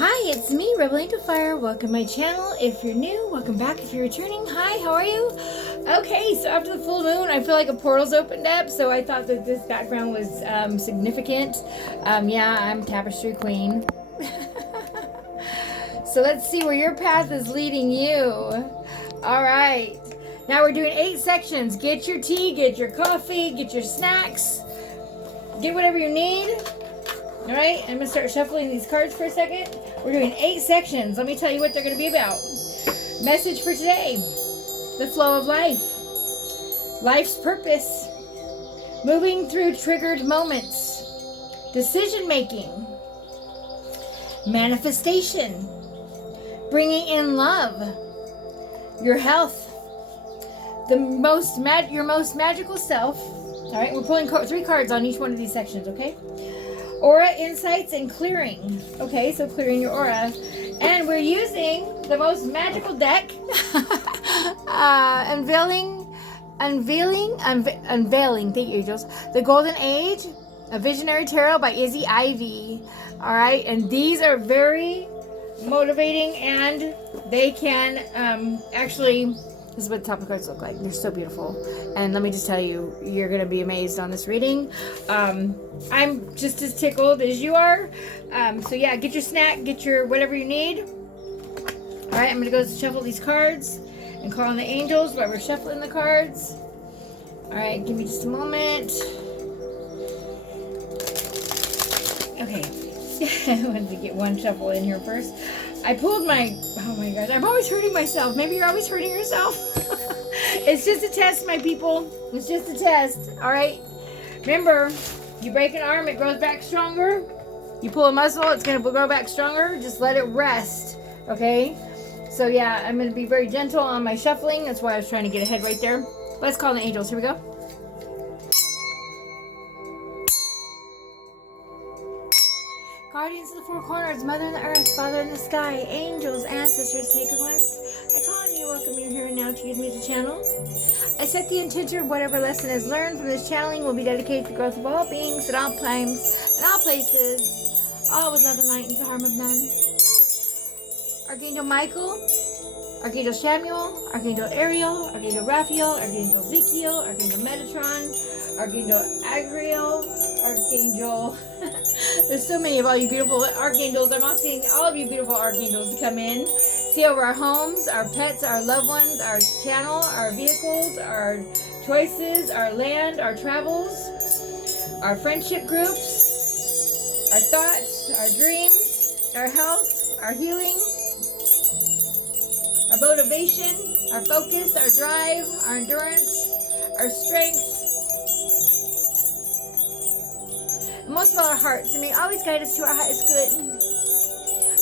Hi, it's me, Rebel Angel Fire. Welcome to my channel. If you're new, welcome back. If you're returning, hi, how are you? Okay, so after the full moon, I feel like a portal's opened up, so I thought that this background was significant. Yeah, I'm Tapestry Queen. So let's see where your path is leading you. All right. Now we're doing 8 sections. Get your tea, get your coffee, get your snacks, get whatever you need. All right, I'm going to start shuffling these cards for a second. We're doing 8 sections. Let me tell you what they're going to be about. Message for today. The flow of life. Life's purpose. Moving through triggered moments. Decision making. Manifestation. Bringing in love. Your health. Your most magical self. All right, we're pulling 3 cards on each one of these sections, okay? Aura insights and clearing. Okay, so clearing your aura. And we're using the most magical deck. Unveiling, thank you, angels. The Golden Age, a Visionary Tarot by Izzy Ivy. All right, and these are very motivating, and they can actually, this is what the top of the cards look like. They're so beautiful. And let me just tell you, you're going to be amazed on this reading. I'm just as tickled as you are. So yeah, get your snack, get your whatever you need. All right, I'm going to go shuffle these cards and call on the angels while we're shuffling the cards. All right, give me just a moment. Okay. I wanted to get one shuffle in here first. I pulled my, oh my gosh, I'm always hurting myself. Maybe you're always hurting yourself. It's just a test, my people. It's just a test, all right? Remember, you break an arm, it grows back stronger. You pull a muscle, it's going to grow back stronger. Just let it rest, okay? So yeah, I'm going to be very gentle on my shuffling. That's why I was trying to get ahead right there. Let's call the angels. Here we go. Guardians of the four corners, Mother in the earth, Father in the sky, angels, ancestors, sacred ones, I call on you, welcome you here and now to use me as a channel. I set the intention of whatever lesson is learned from this channeling will be dedicated to the growth of all beings at all times, in all places, all with love and light and the harm of none. Archangel Michael, Archangel Samuel, Archangel Ariel, Archangel Raphael, Archangel Ezekiel, Archangel Metatron, Archangel Agriel, Archangel... There's so many of all you beautiful archangels. I'm asking all of you beautiful archangels to come in. See over our homes, our pets, our loved ones, our channel, our vehicles, our choices, our land, our travels, our friendship groups, our thoughts, our dreams, our health, our healing, our motivation, our focus, our drive, our endurance, our strength, and most of all, our hearts. And may always guide us to our highest good.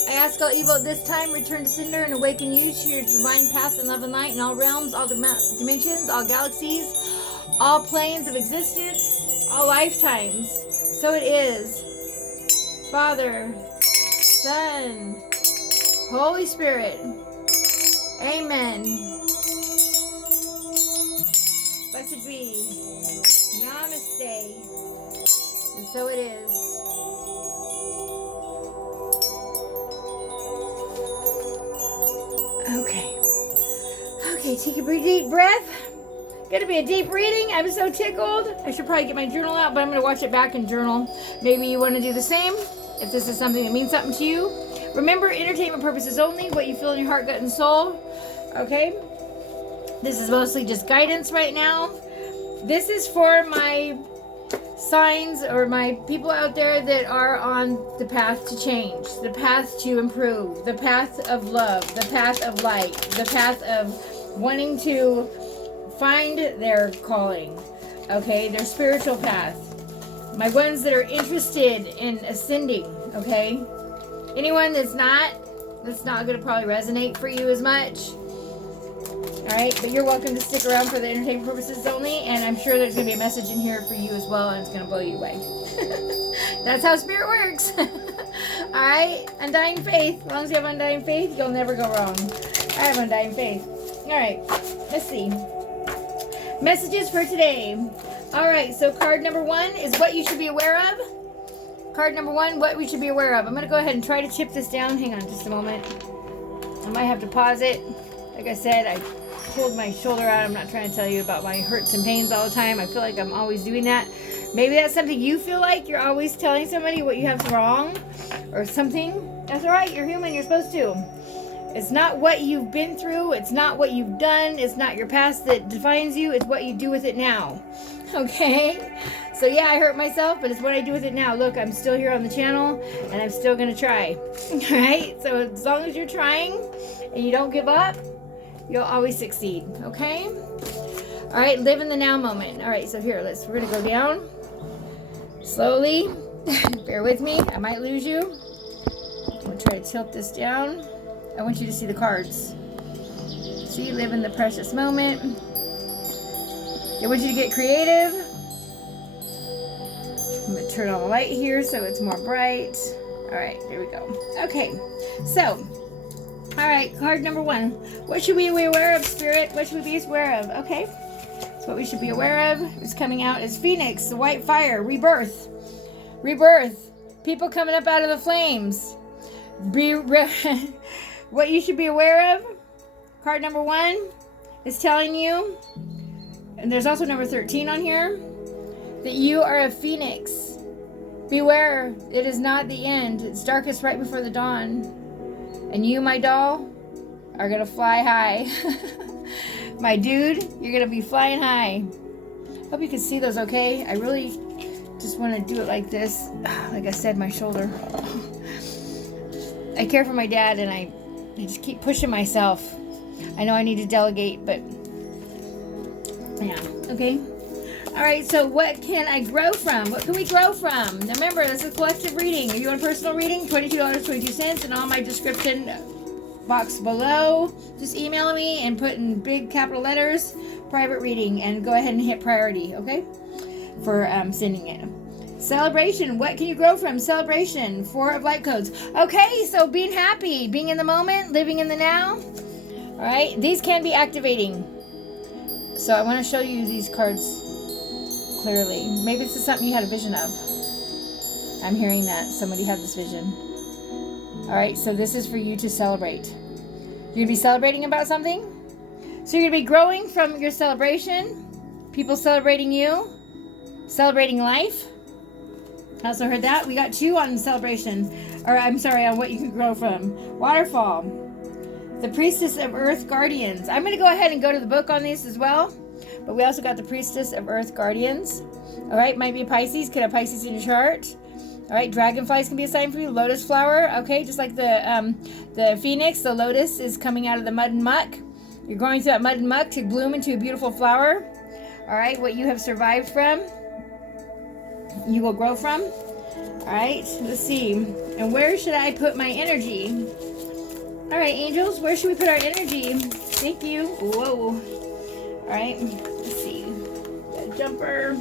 I ask all evil at this time, return to sender and awaken you to your divine path in love and light in all realms, all dimensions, all galaxies, all planes of existence, all lifetimes. So it is. Father, Son, Holy Spirit. Amen. Blessed be. Namaste. And so it is. Okay, take a deep breath. Gonna be a deep reading. I'm so tickled. I should probably get my journal out, but I'm gonna watch it back and journal. Maybe you want to do the same if this is something that means something to you. Remember, entertainment purposes only, what you feel in your heart, gut, and soul. Okay? This is mostly just guidance right now. This is for my signs or my people out there that are on the path to change, the path to improve, the path of love, the path of light, the path of wanting to find their calling, okay, their spiritual path. My ones that are interested in ascending, okay? Anyone that's not going to probably resonate for you as much. Alright, but you're welcome to stick around for the entertainment purposes only, and I'm sure there's going to be a message in here for you as well, and it's going to blow you away. That's how spirit works. Alright, undying faith. As long as you have undying faith, you'll never go wrong. I have undying faith. Alright, let's see. Messages for today. Alright, so card number 1 is what you should be aware of. Card number 1, what we should be aware of. I'm going to go ahead and try to chip this down. Hang on just a moment. I might have to pause it. Like I said, I pulled my shoulder out. I'm not trying to tell you about my hurts and pains all the time. I feel like I'm always doing that. Maybe that's something you feel like. You're always telling somebody what you have wrong or something. That's all right. You're human. You're supposed to. It's not what you've been through. It's not what you've done. It's not your past that defines you. It's what you do with it now. Okay? So yeah, I hurt myself, but it's what I do with it now. Look, I'm still here on the channel, and I'm still going to try. Alright? So as long as you're trying, and you don't give up, you'll always succeed. Okay? Alright, live in the now moment. Alright, so here, we're going to go down. Slowly. Bear with me. I might lose you. I'm going to try to tilt this down. I want you to see the cards. See, live in the precious moment. I want you to get creative. I'm going to turn on the light here so it's more bright. Alright, there we go. Okay, so, alright, card number 1. What should we be aware of, Spirit? What should we be aware of? Okay, so what we should be aware of is coming out is Phoenix, the white fire, rebirth. Rebirth. People coming up out of the flames. What you should be aware of, card number 1 is telling you, and there's also number 13 on here, that you are a phoenix. Beware, it is not the end. It's darkest right before the dawn. And you, my doll, are going to fly high. My dude, you're going to be flying high. Hope you can see those okay. I really just want to do it like this. Like I said, my shoulder. I care for my dad, and I just keep pushing myself. I know I need to delegate, but yeah, okay. All right, so what can I grow from? What can we grow from? Now remember, this is a collective reading. Are you on personal reading? $22.22 in all my description box below. Just email me and put in big capital letters, private reading, and go ahead and hit priority, okay? For sending it. Celebration. What can you grow from? Celebration. 4 of light codes. Okay, so being happy, being in the moment, living in the now. All right, these can be activating. So I want to show you these cards clearly. Maybe this is something you had a vision of. I'm hearing that somebody had this vision. All right, so this is for you to celebrate. You're going to be celebrating about something. So you're going to be growing from your celebration. People celebrating you. Celebrating life. I also heard that. We got 2 on celebration. Or I'm sorry, on what you can grow from. Waterfall. The Priestess of Earth Guardians. I'm going to go ahead and go to the book on these as well. But we also got the Priestess of Earth Guardians. All right, might be a Pisces. Could have Pisces in your chart. All right, dragonflies can be a sign for you. Lotus flower. Okay, just like the phoenix, the lotus is coming out of the mud and muck. You're going through that mud and muck to bloom into a beautiful flower. All right, what you have survived from, you will grow from. All right, let's see. And where should I put my energy? All right, angels, where should we put our energy? Thank you. Whoa. All right, let's see. Got a jumper.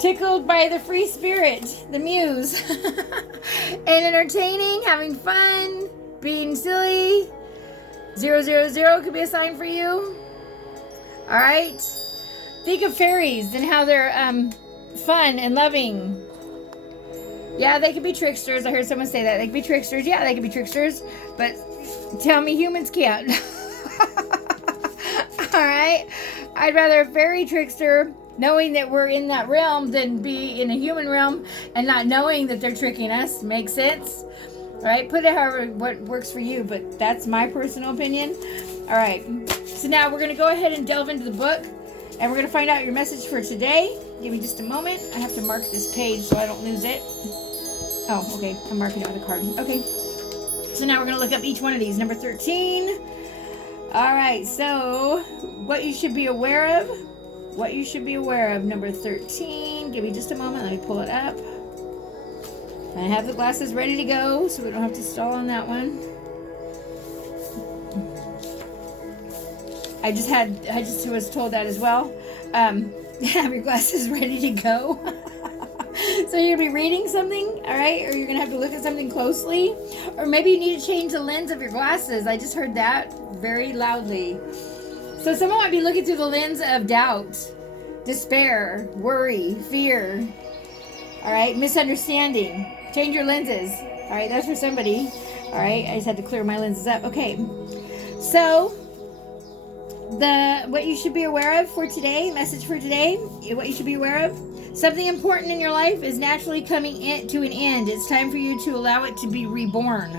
Tickled by the free spirit, the muse. And entertaining, having fun, being silly. 000 could be a sign for you. All right. Think of fairies and how they're fun and loving. Yeah, they could be tricksters. I heard someone say that. They could be tricksters. Yeah, they could be tricksters. But tell me humans can't. Alright? I'd rather a fairy trickster knowing that we're in that realm than be in a human realm and not knowing that they're tricking us. Makes sense? Alright? Put it however what works for you, but that's my personal opinion. Alright. So now we're going to go ahead and delve into the book. And we're going to find out your message for today. Give me just a moment. I have to mark this page so I don't lose it. Oh, okay. I'm marking it with a card. Okay. So now we're going to look up each one of these. Number 13. All right. So what you should be aware of. What you should be aware of. Number 13. Give me just a moment. Let me pull it up. I have the glasses ready to go so we don't have to stall on that one. I just was told that as well. Have your glasses ready to go. So you'll be reading something, all right? Or you're going to have to look at something closely. Or maybe you need to change the lens of your glasses. I just heard that very loudly. So someone might be looking through the lens of doubt, despair, worry, fear. All right, misunderstanding. Change your lenses. All right, that's for somebody. All right, I just had to clear my lenses up. Okay, so what you should be aware of for today, message for today, what you should be aware of. Something important in your life is naturally coming to an end. It's time for you to allow it to be reborn.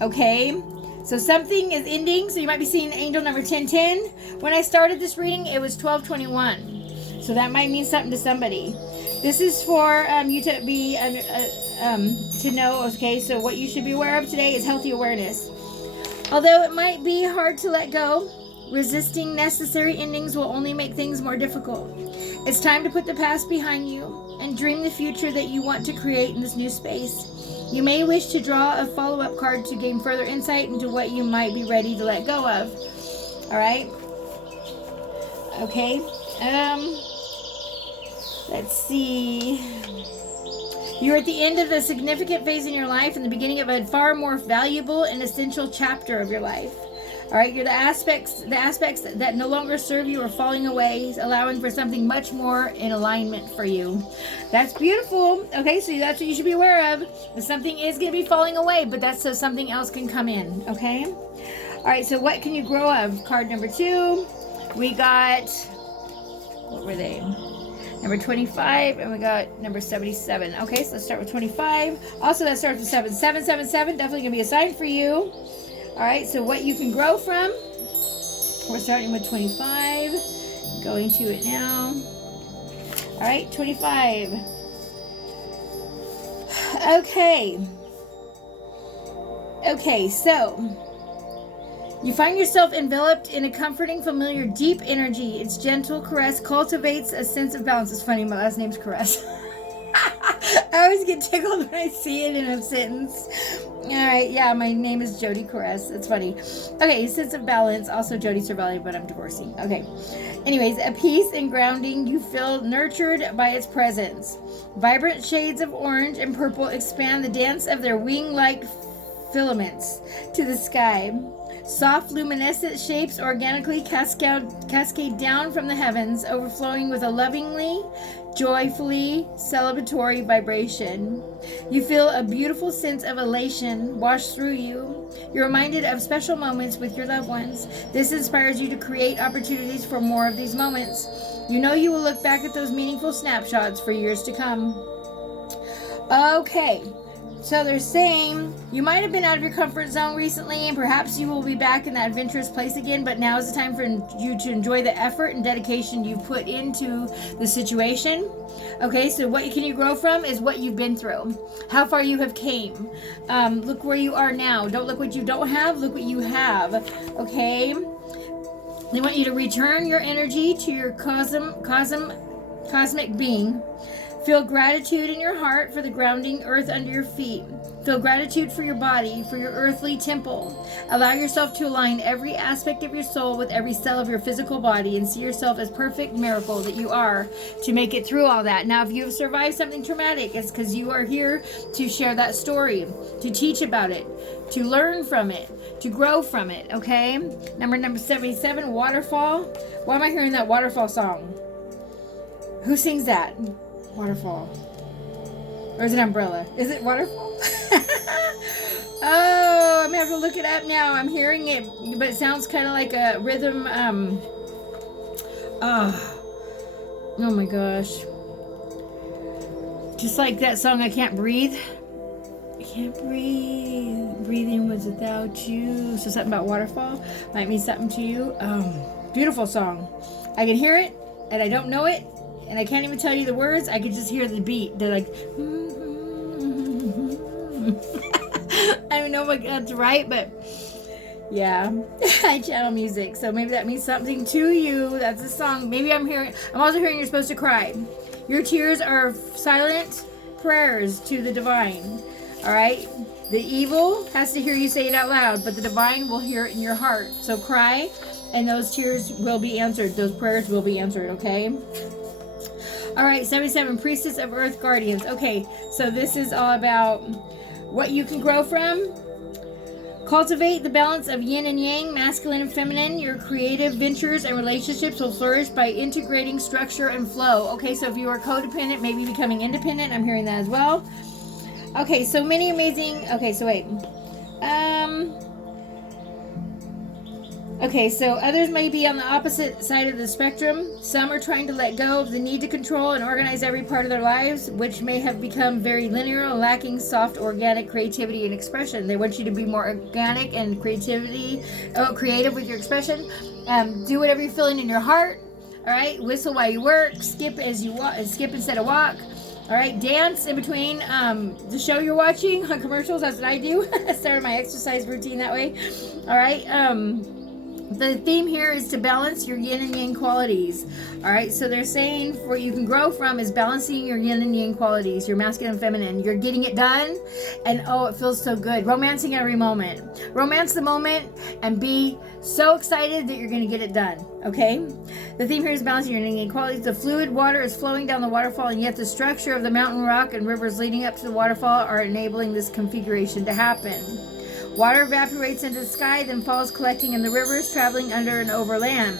Okay? So something is ending. So you might be seeing angel number 1010. When I started this reading, it was 1221. So that might mean something to somebody. This is for you to be to know. Okay, so what you should be aware of today is healthy awareness. Although it might be hard to let go, resisting necessary endings will only make things more difficult. It's time to put the past behind you and dream the future that you want to create in this new space. You may wish to draw a follow-up card to gain further insight into what you might be ready to let go of. All right? Okay. Let's see. You're at the end of a significant phase in your life and the beginning of a far more valuable and essential chapter of your life. All right, you're the aspects that no longer serve you are falling away, allowing for something much more in alignment for you. That's beautiful. Okay, so that's what you should be aware of. Something is going to be falling away, but that's so something else can come in. Okay. All right. So what can you grow of? Card number 2. We got, what were they? Number 25, and we got number 77. Okay, so let's start with 25. Also, that starts with 7. 777, definitely going to be a sign for you. All right, so what you can grow from. We're starting with 25. Going to it now. All right, 25. Okay, so you find yourself enveloped in a comforting, familiar, deep energy. Its gentle caress cultivates a sense of balance. It's funny, my last name's Caress. I always get tickled when I see it in a sentence. All right, yeah, my name is Jody Caress. It's funny. Okay, sense of balance. Also, Jody Cervelli, but I'm divorcing. Okay. Anyways, a peace and grounding. You feel nurtured by its presence. Vibrant shades of orange and purple expand the dance of their wing-like filaments to the sky. Soft luminescent shapes organically cascade down from the heavens, overflowing with a lovingly, joyfully celebratory vibration. You feel a beautiful sense of elation wash through you. You're reminded of special moments with your loved ones. This inspires you to create opportunities for more of these moments. You know you will look back at those meaningful snapshots for years to come. Okay. So they're saying you might have been out of your comfort zone recently, and perhaps you will be back in that adventurous place again, but now is the time for you to enjoy the effort and dedication you've put into the situation. Okay, so what can you grow from is what you've been through, how far you have came. Look where you are now. Don't look what you don't have, look what you have. Okay? They want you to return your energy to your cosmic being. Feel gratitude in your heart for the grounding earth under your feet. Feel gratitude for your body, for your earthly temple. Allow yourself to align every aspect of your soul with every cell of your physical body and see yourself as perfect miracle that you are to make it through all that. Now, if you have survived something traumatic, it's because you are here to share that story, to teach about it, to learn from it, to grow from it, okay? Number 77, Waterfall. Why am I hearing that Waterfall song? Who sings that? Waterfall. Or is it Umbrella? Is it Waterfall? Oh, I'm gonna have to look it up now. I'm hearing it, but it sounds kind of like a rhythm. Oh my gosh. Just like that song, I Can't Breathe. I can't breathe. Breathing was without you. So something about waterfall might mean something to you. Beautiful song. I can hear it, and I don't know it. And I can't even tell you the words. I can just hear the beat. They're like, I don't know if that's right, but yeah, I channel music. So maybe that means something to you. That's a song. Maybe I'm also hearing you're supposed to cry. Your tears are silent prayers to the divine. All right. The evil has to hear you say it out loud, but the divine will hear it in your heart. So cry, and those tears will be answered. Those prayers will be answered. Okay. All right, 77, Priestess of Earth Guardians. Okay, so this is all about what you can grow from. Cultivate the balance of yin and yang, masculine and feminine. Your creative ventures and relationships will flourish by integrating structure and flow. Okay, so if you are codependent, maybe becoming independent. I'm hearing that as well. Okay, so many amazing... Okay, so wait. Okay, so others may be on the opposite side of the spectrum. Some are trying to let go of the need to control and organize every part of their lives, which may have become very linear and lacking soft, organic creativity and expression. They want you to be more organic and creative with your expression. Do whatever you're feeling in your heart. All right, whistle while you work. Skip as you walk. Skip instead of walk. All right, dance in between the show you're watching on commercials. That's what I do. I started my exercise routine that way. All right. The theme here is to balance your yin and yang qualities. All right, so they're saying what you can grow from is balancing your yin and yang qualities, your masculine and feminine. You're getting it done, and oh, it feels so good. Romancing every moment. Romance the moment and be so excited that you're going to get it done, okay? The theme here is balancing your yin and yang qualities. The fluid water is flowing down the waterfall, and yet the structure of the mountain rock and rivers leading up to the waterfall are enabling this configuration to happen. Water evaporates into the sky, then falls collecting in the rivers, traveling under and over land.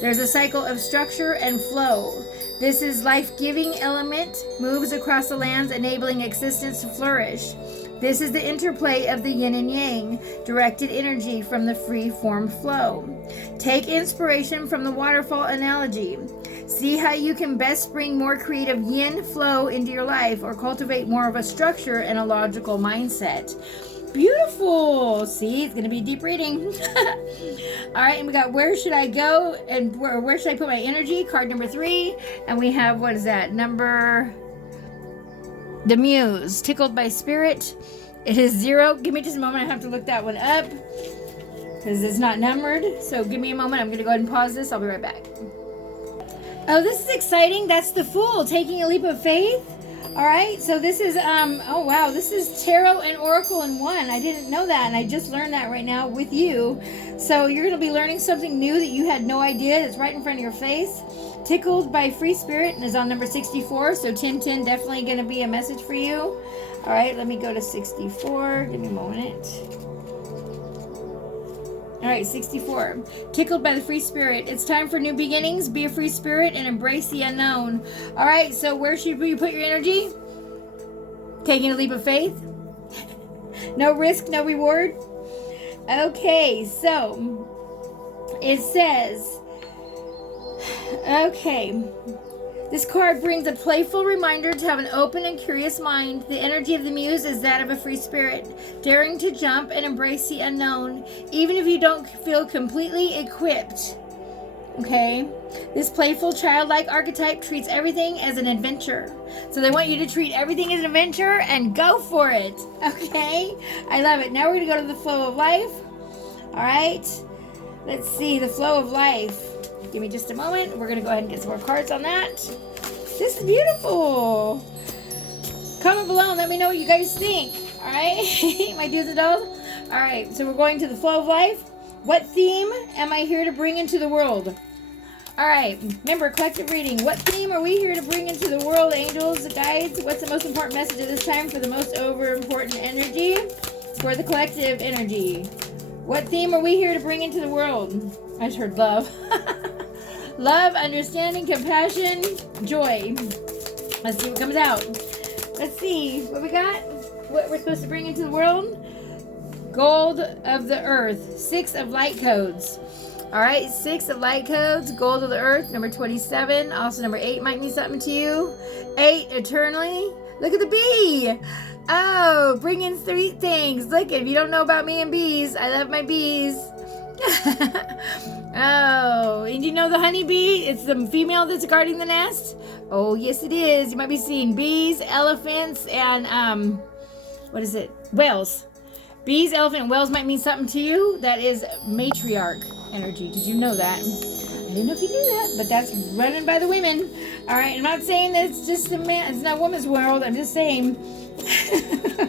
There's a cycle of structure and flow. This is life-giving element, moves across the lands, enabling existence to flourish. This is the interplay of the yin and yang, directed energy from the free-form flow. Take inspiration from the waterfall analogy. See how you can best bring more creative yin flow into your life or cultivate more of a structure and a logical mindset. Beautiful. See, it's going to be deep reading. All right, and we got where should I go and where should I put my energy? Card number 3. And we have, what is that? The Muse. Tickled by Spirit. It is 0. Give me just a moment. I have to look that one up because it's not numbered. So give me a moment. I'm going to go ahead and pause this. I'll be right back. Oh, this is exciting. That's the Fool. Taking a leap of faith. All right, so this is, oh wow, this is Tarot and Oracle in one. I didn't know that, and I just learned that right now with you. So you're going to be learning something new that you had no idea that's right in front of your face. Tickled by Free Spirit and is on number 64, so 1010 definitely going to be a message for you. All right, let me go to 64. Give me a moment. All right, 64. Tickled by the Free Spirit. It's time for new beginnings. Be a free spirit and embrace the unknown. All right, so where should you put your energy? Taking a leap of faith. No risk, no reward. Okay, so it says, okay. This card brings a playful reminder to have an open and curious mind. The energy of the Muse is that of a free spirit, daring to jump and embrace the unknown, even if you don't feel completely equipped. Okay? This playful, childlike archetype treats everything as an adventure. So they want you to treat everything as an adventure and go for it. Okay? I love it. Now we're going to go to the flow of life. All right? Let's see, the flow of life. Give me just a moment. We're going to go ahead and get some more cards on that. This is beautiful. Comment below and let me know what you guys think. All right? My dudes and dolls. All right. So we're going to the flow of life. What theme am I here to bring into the world? All right. Remember, collective reading. What theme are we here to bring into the world, angels, guides? What's the most important message at this time for the most over-important energy? For the collective energy. What theme are we here to bring into the world? I just heard love. Love, understanding, compassion, joy. Let's see what comes out. Let's see what we got. What we're supposed to bring into the world. Gold of the Earth. 6 of light codes. All right, 6 of light codes. Gold of the Earth, number 27. Also, number 8 might mean something to you. 8, eternally. Look at the bee. Oh, bring in 3 things. Look, if you don't know about me and bees, I love my bees. Oh, and you know the honeybee? It's the female that's guarding the nest. Oh, yes, it is. You might be seeing bees, elephants, and what is it? Whales. Bees, elephant, and whales might mean something to you. That is matriarch energy. Did you know that? I didn't know if you knew that, but that's running by the women. All right, I'm not saying that it's just a man. It's not a woman's world. I'm just saying.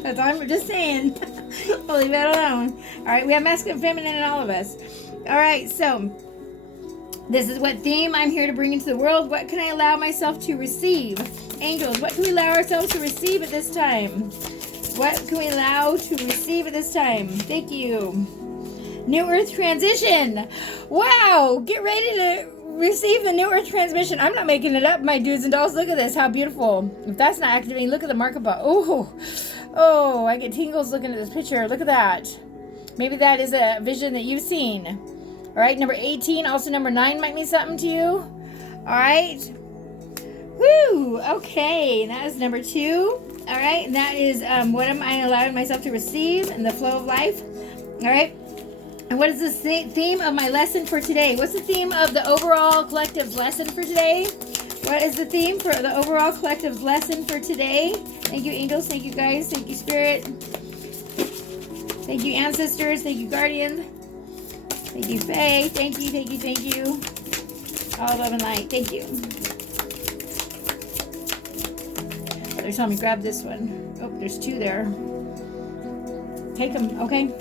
I'm just saying. I'll leave that alone. All right, we have masculine and feminine in all of us. All right, so this is what theme I'm here to bring into the world. What can I allow myself to receive? Angels, what can we allow ourselves to receive at this time? What can we allow to receive at this time? Thank you. New Earth transition. Wow. Get ready to receive the New Earth transmission. I'm not making it up, my dudes and dolls. Look at this. How beautiful. If that's not activating, look at the marker button. Oh, I get tingles looking at this picture. Look at that. Maybe that is a vision that you've seen. All right. Number 18. Also number 9 might mean something to you. All right. Woo. Okay. That is number 2. All right. And that is what am I allowing myself to receive in the flow of life. All right. And what is the theme of my lesson for today? What's the theme of the overall collective lesson for today? What is the theme for the overall collective lesson for today? Thank you, angels. Thank you, guys. Thank you, spirit. Thank you, ancestors. Thank you, guardians. Thank you, Faye. Thank you, thank you, thank you. All love and light. Thank you. Oh, they're telling me grab this one. Oh, there's 2 there. Take them. Okay.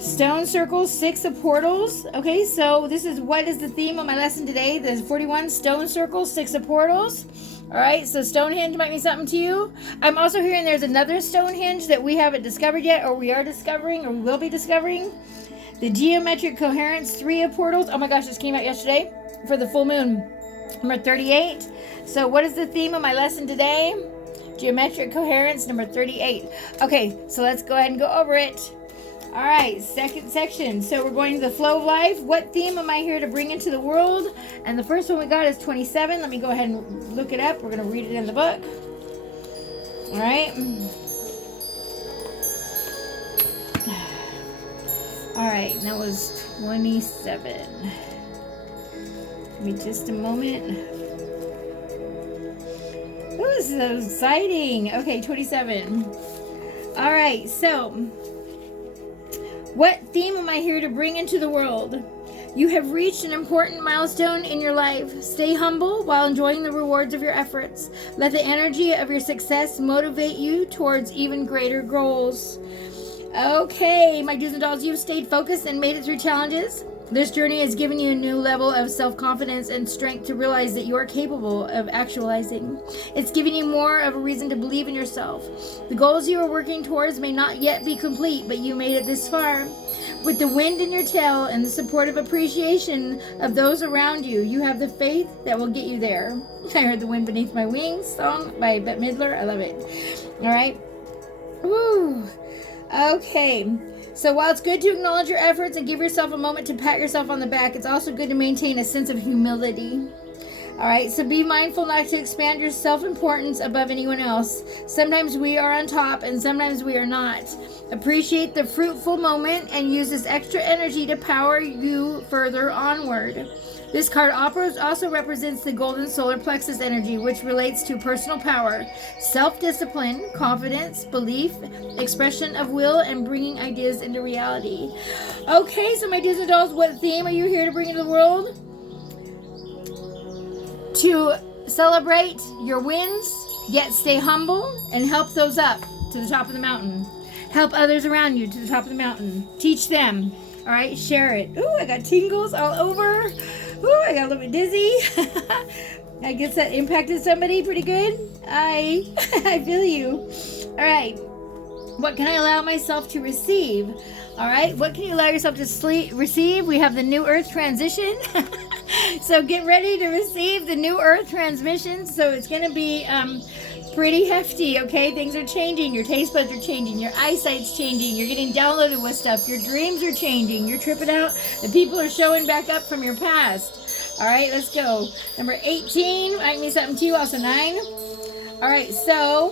Stone circles, 6 of portals. Okay, so this is what is the theme of my lesson today. There's 41 stone circles, 6 of portals. All right, so Stonehenge might mean something to you. I'm also hearing there's another Stonehenge that we haven't discovered yet, or we are discovering, or we will be discovering. The geometric coherence, 3 of portals. Oh my gosh, this came out yesterday for the full moon. Number 38. So what is the theme of my lesson today? Geometric coherence, number 38. Okay, so let's go ahead and go over it. All right, second section. So we're going to the flow of life. What theme am I here to bring into the world? And the first one we got is 27. Let me go ahead and look it up. We're going to read it in the book. All right. All right, that was 27. Give me just a moment. Oh, this is so exciting. Okay, 27. All right, so what theme am I here to bring into the world? You have reached an important milestone in your life. Stay humble while enjoying the rewards of your efforts. Let the energy of your success motivate you towards even greater goals. Okay, my dudes and dolls, you've stayed focused and made it through challenges. This journey has given you a new level of self-confidence and strength to realize that you are capable of actualizing. It's given you more of a reason to believe in yourself. The goals you are working towards may not yet be complete, but you made it this far. With the wind in your tail and the supportive appreciation of those around you, you have the faith that will get you there. I heard The Wind Beneath My Wings song by Bette Midler. I love it. All right. Woo. Okay. So while it's good to acknowledge your efforts and give yourself a moment to pat yourself on the back, it's also good to maintain a sense of humility. All right, so be mindful not to expand your self-importance above anyone else. Sometimes we are on top and sometimes we are not. Appreciate the fruitful moment and use this extra energy to power you further onward. This card also represents the golden solar plexus energy, which relates to personal power, self-discipline, confidence, belief, expression of will, and bringing ideas into reality. Okay, so my dudes and dolls, what theme are you here to bring into the world? To celebrate your wins, yet stay humble and help those up to the top of the mountain. Help others around you to the top of the mountain. Teach them. All right, share it. Ooh, I got tingles all over. Ooh, I got a little bit dizzy. I guess that impacted somebody pretty good. I feel you. All right. What can I allow myself to receive? All right. What can you allow yourself to receive? We have the New Earth transition. So get ready to receive the New Earth transmission. So it's going to be pretty hefty, okay? Things are changing. Your taste buds are changing. Your eyesight's changing. You're getting downloaded with stuff. Your dreams are changing. You're tripping out. The people are showing back up from your past. All right, let's go. Number 18, might mean something to you. Also 9. All right, so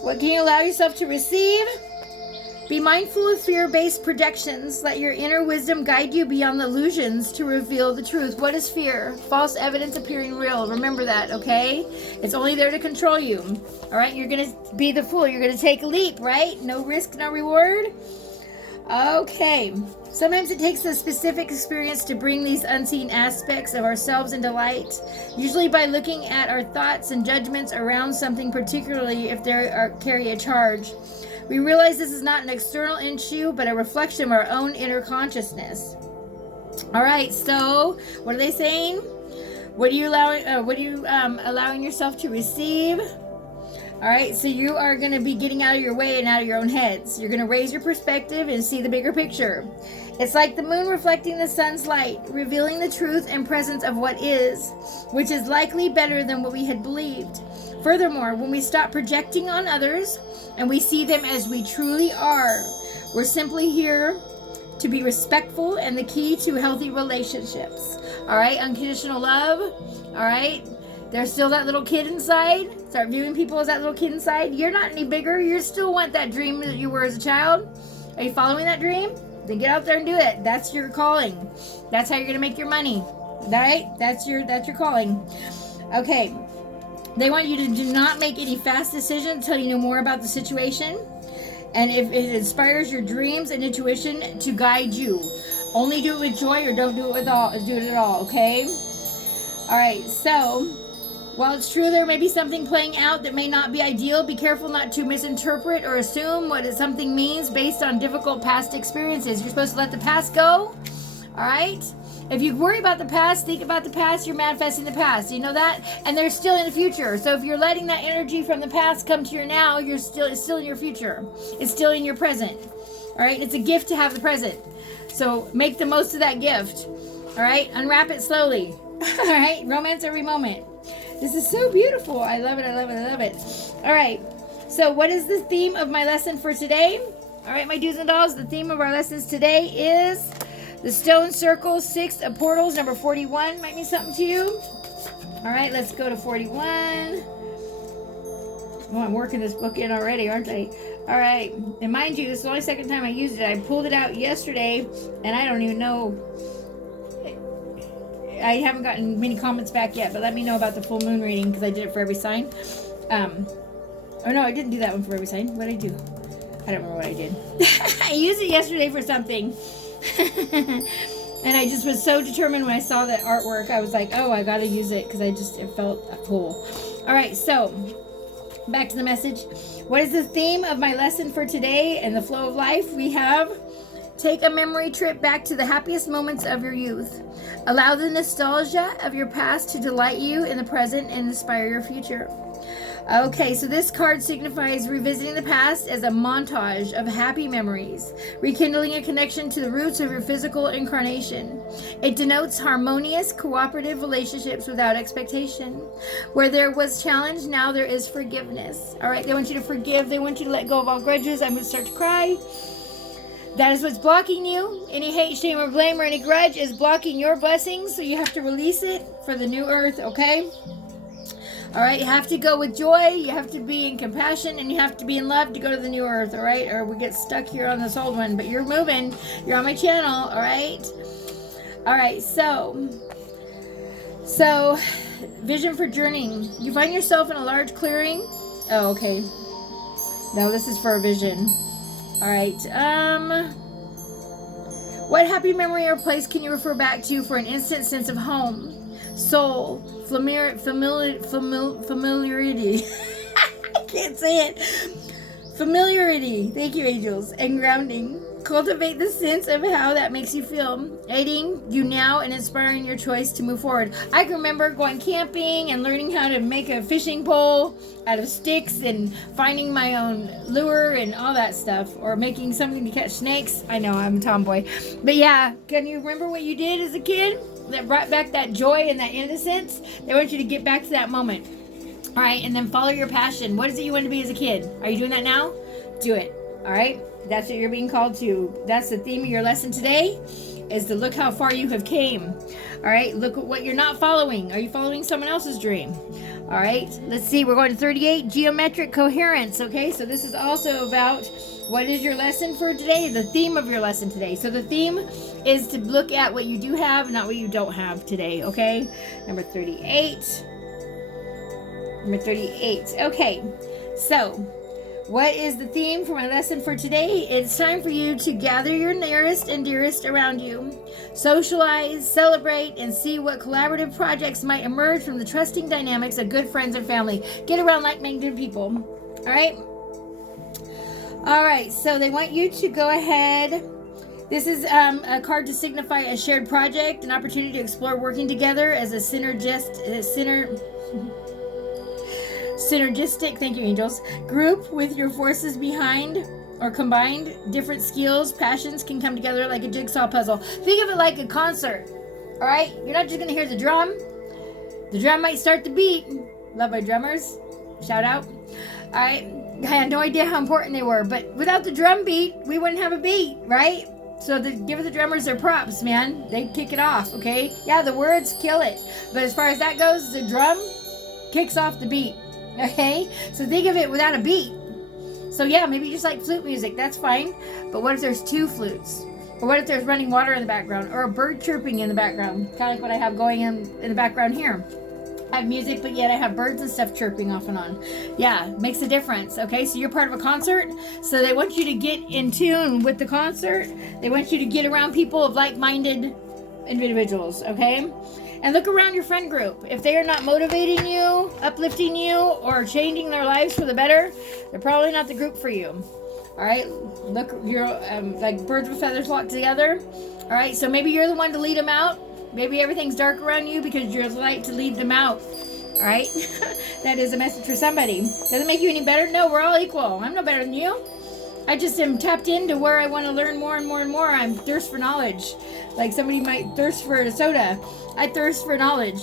what can you allow yourself to receive? Be mindful of fear-based projections. Let your inner wisdom guide you beyond the illusions to reveal the truth. What is fear? False evidence appearing real. Remember that, okay? It's only there to control you. All right, you're going to be the fool. You're going to take a leap, right? No risk, no reward. Okay. Sometimes it takes a specific experience to bring these unseen aspects of ourselves into light. Usually by looking at our thoughts and judgments around something, particularly if they carry a charge. We realize this is not an external issue, but a reflection of our own inner consciousness. All right, so what are they saying? What are you allowing yourself to receive? All All right, so you are going to be getting out of your way and out of your own heads. You're going to raise your perspective and see the bigger picture. It's like the moon reflecting the sun's light, revealing the truth and presence of what is, which is likely better than what we had believed. Furthermore, when we stop projecting on others and we see them as we truly are, we're simply here to be respectful and the key to healthy relationships. All right, unconditional love. All right, there's still that little kid inside. Start viewing people as that little kid inside. You're not any bigger. You still want that dream that you were as a child. Are you following that dream? Then get out there and do it. That's your calling. That's how you're going to make your money. All right, that's your calling. Okay. They want you to do not make any fast decisions until you know more about the situation. And if it inspires your dreams and intuition to guide you, only do it with joy or don't do it at all, okay? All right, so while it's true there may be something playing out that may not be ideal, be careful not to misinterpret or assume what something means based on difficult past experiences. You're supposed to let the past go, all right? If you worry about the past, think about the past, you're manifesting the past. You know that? And they're still in the future. So if you're letting that energy from the past come to your now, it's still in your future. It's still in your present. All right? It's a gift to have the present. So make the most of that gift. All right? Unwrap it slowly. All right? Romance every moment. This is so beautiful. I love it. I love it. I love it. All right. So what is the theme of my lesson for today? All right, my do's and don'ts. The theme of our lessons today is the stone circle, 6 of portals, number 41. Might mean something to you. All right, let's go to 41. Oh, I'm working this book in already, aren't I? All right. And mind you, this is the only second time I used it. I pulled it out yesterday, and I don't even know. I haven't gotten many comments back yet, but let me know about the full moon reading because I did it for every sign. Oh, no, I didn't do that one for every sign. What did I do? I don't remember what I did. I used it yesterday for something. And I just was so determined when I saw that artwork. I was like, oh, I gotta use it because it felt a pull. All right, so back to the message. What is the theme of my lesson for today and the flow of life? We have take a memory trip back to the happiest moments of your youth. Allow the nostalgia of your past to delight you in the present and inspire your future. Okay, so this card signifies revisiting the past as a montage of happy memories, rekindling a connection to the roots of your physical incarnation. It denotes harmonious, cooperative relationships without expectation. Where there was challenge, now there is forgiveness. All right, they want you to forgive. They want you to let go of all grudges. I'm going to start to cry. That is what's blocking you. Any hate, shame, or blame, or any grudge is blocking your blessings, so you have to release it for the new earth, okay? All right, you have to go with joy, you have to be in compassion, and you have to be in love to go to the new earth, all right? Or we get stuck here on this old one, but you're moving. You're on my channel, all right? All right, so vision for journeying. You find yourself in a large clearing. Oh, okay. No, this is for a vision. All right. What happy memory or place can you refer back to for an instant sense of home? Soul, familiarity. I can't say it. Familiarity. Thank you, angels. And grounding. Cultivate the sense of how that makes you feel, aiding you now and inspiring your choice to move forward. I can remember going camping and learning how to make a fishing pole out of sticks and finding my own lure and all that stuff, or making something to catch snakes. I know, I'm a tomboy. But yeah, can you remember what you did as a kid that brought back that joy and that innocence? They want you to get back to that moment. All right, and then follow your passion. What is it you want to be as a kid? Are you doing that now? Do it. All right? That's what you're being called to. That's the theme of your lesson today, is to look how far you have came. All right, look at what you're not following. Are you following someone else's dream? All right, let's see. We're going to 38, geometric coherence. Okay, so this is also about what is your lesson for today, the theme of your lesson today. So the theme is to look at what you do have, not what you don't have today. Okay, number 38. Number 38. Okay, so what is the theme for my lesson for today? It's time for you to gather your nearest and dearest around you. Socialize, celebrate, and see what collaborative projects might emerge from the trusting dynamics of good friends and family. Get around like-minded people. All right? All right, so they want you to go ahead. This is a card to signify a shared project, an opportunity to explore working together as a synergistic synergistic, thank you, angels, group with your forces behind or combined. Different skills, passions can come together like a jigsaw puzzle. Think of it like a concert. All right, you're not just gonna hear the drum. The drum might start the beat. Love my drummers. Shout out. All right, I had no idea how important they were, but without the drum beat, we wouldn't have a beat, right? So give the drummers their props, man. They kick it off, okay? Yeah, the words kill it, but as far as that goes, the drum kicks off the beat, okay? So think of it without a beat. So yeah, maybe you just like flute music. That's fine. But what if there's 2 flutes? Or what if there's running water in the background? Or a bird chirping in the background? Kind of like what I have going in the background here. I have music, but yet I have birds and stuff chirping off and on. Yeah, makes a difference, okay? So you're part of a concert. So they want you to get in tune with the concert. They want you to get around people of like-minded individuals, okay? And look around your friend group. If they are not motivating you, uplifting you, or changing their lives for the better, they're probably not the group for you. All right, look, you're like birds with feathers flock together. All right, so maybe you're the one to lead them out. Maybe everything's dark around you because you're the light to lead them out. All right, that is a message for somebody. Doesn't make you any better. No, we're all equal. I'm no better than you. I just am tapped into where I want to learn more and more and more. I'm thirst for knowledge. Like somebody might thirst for a soda. I thirst for knowledge.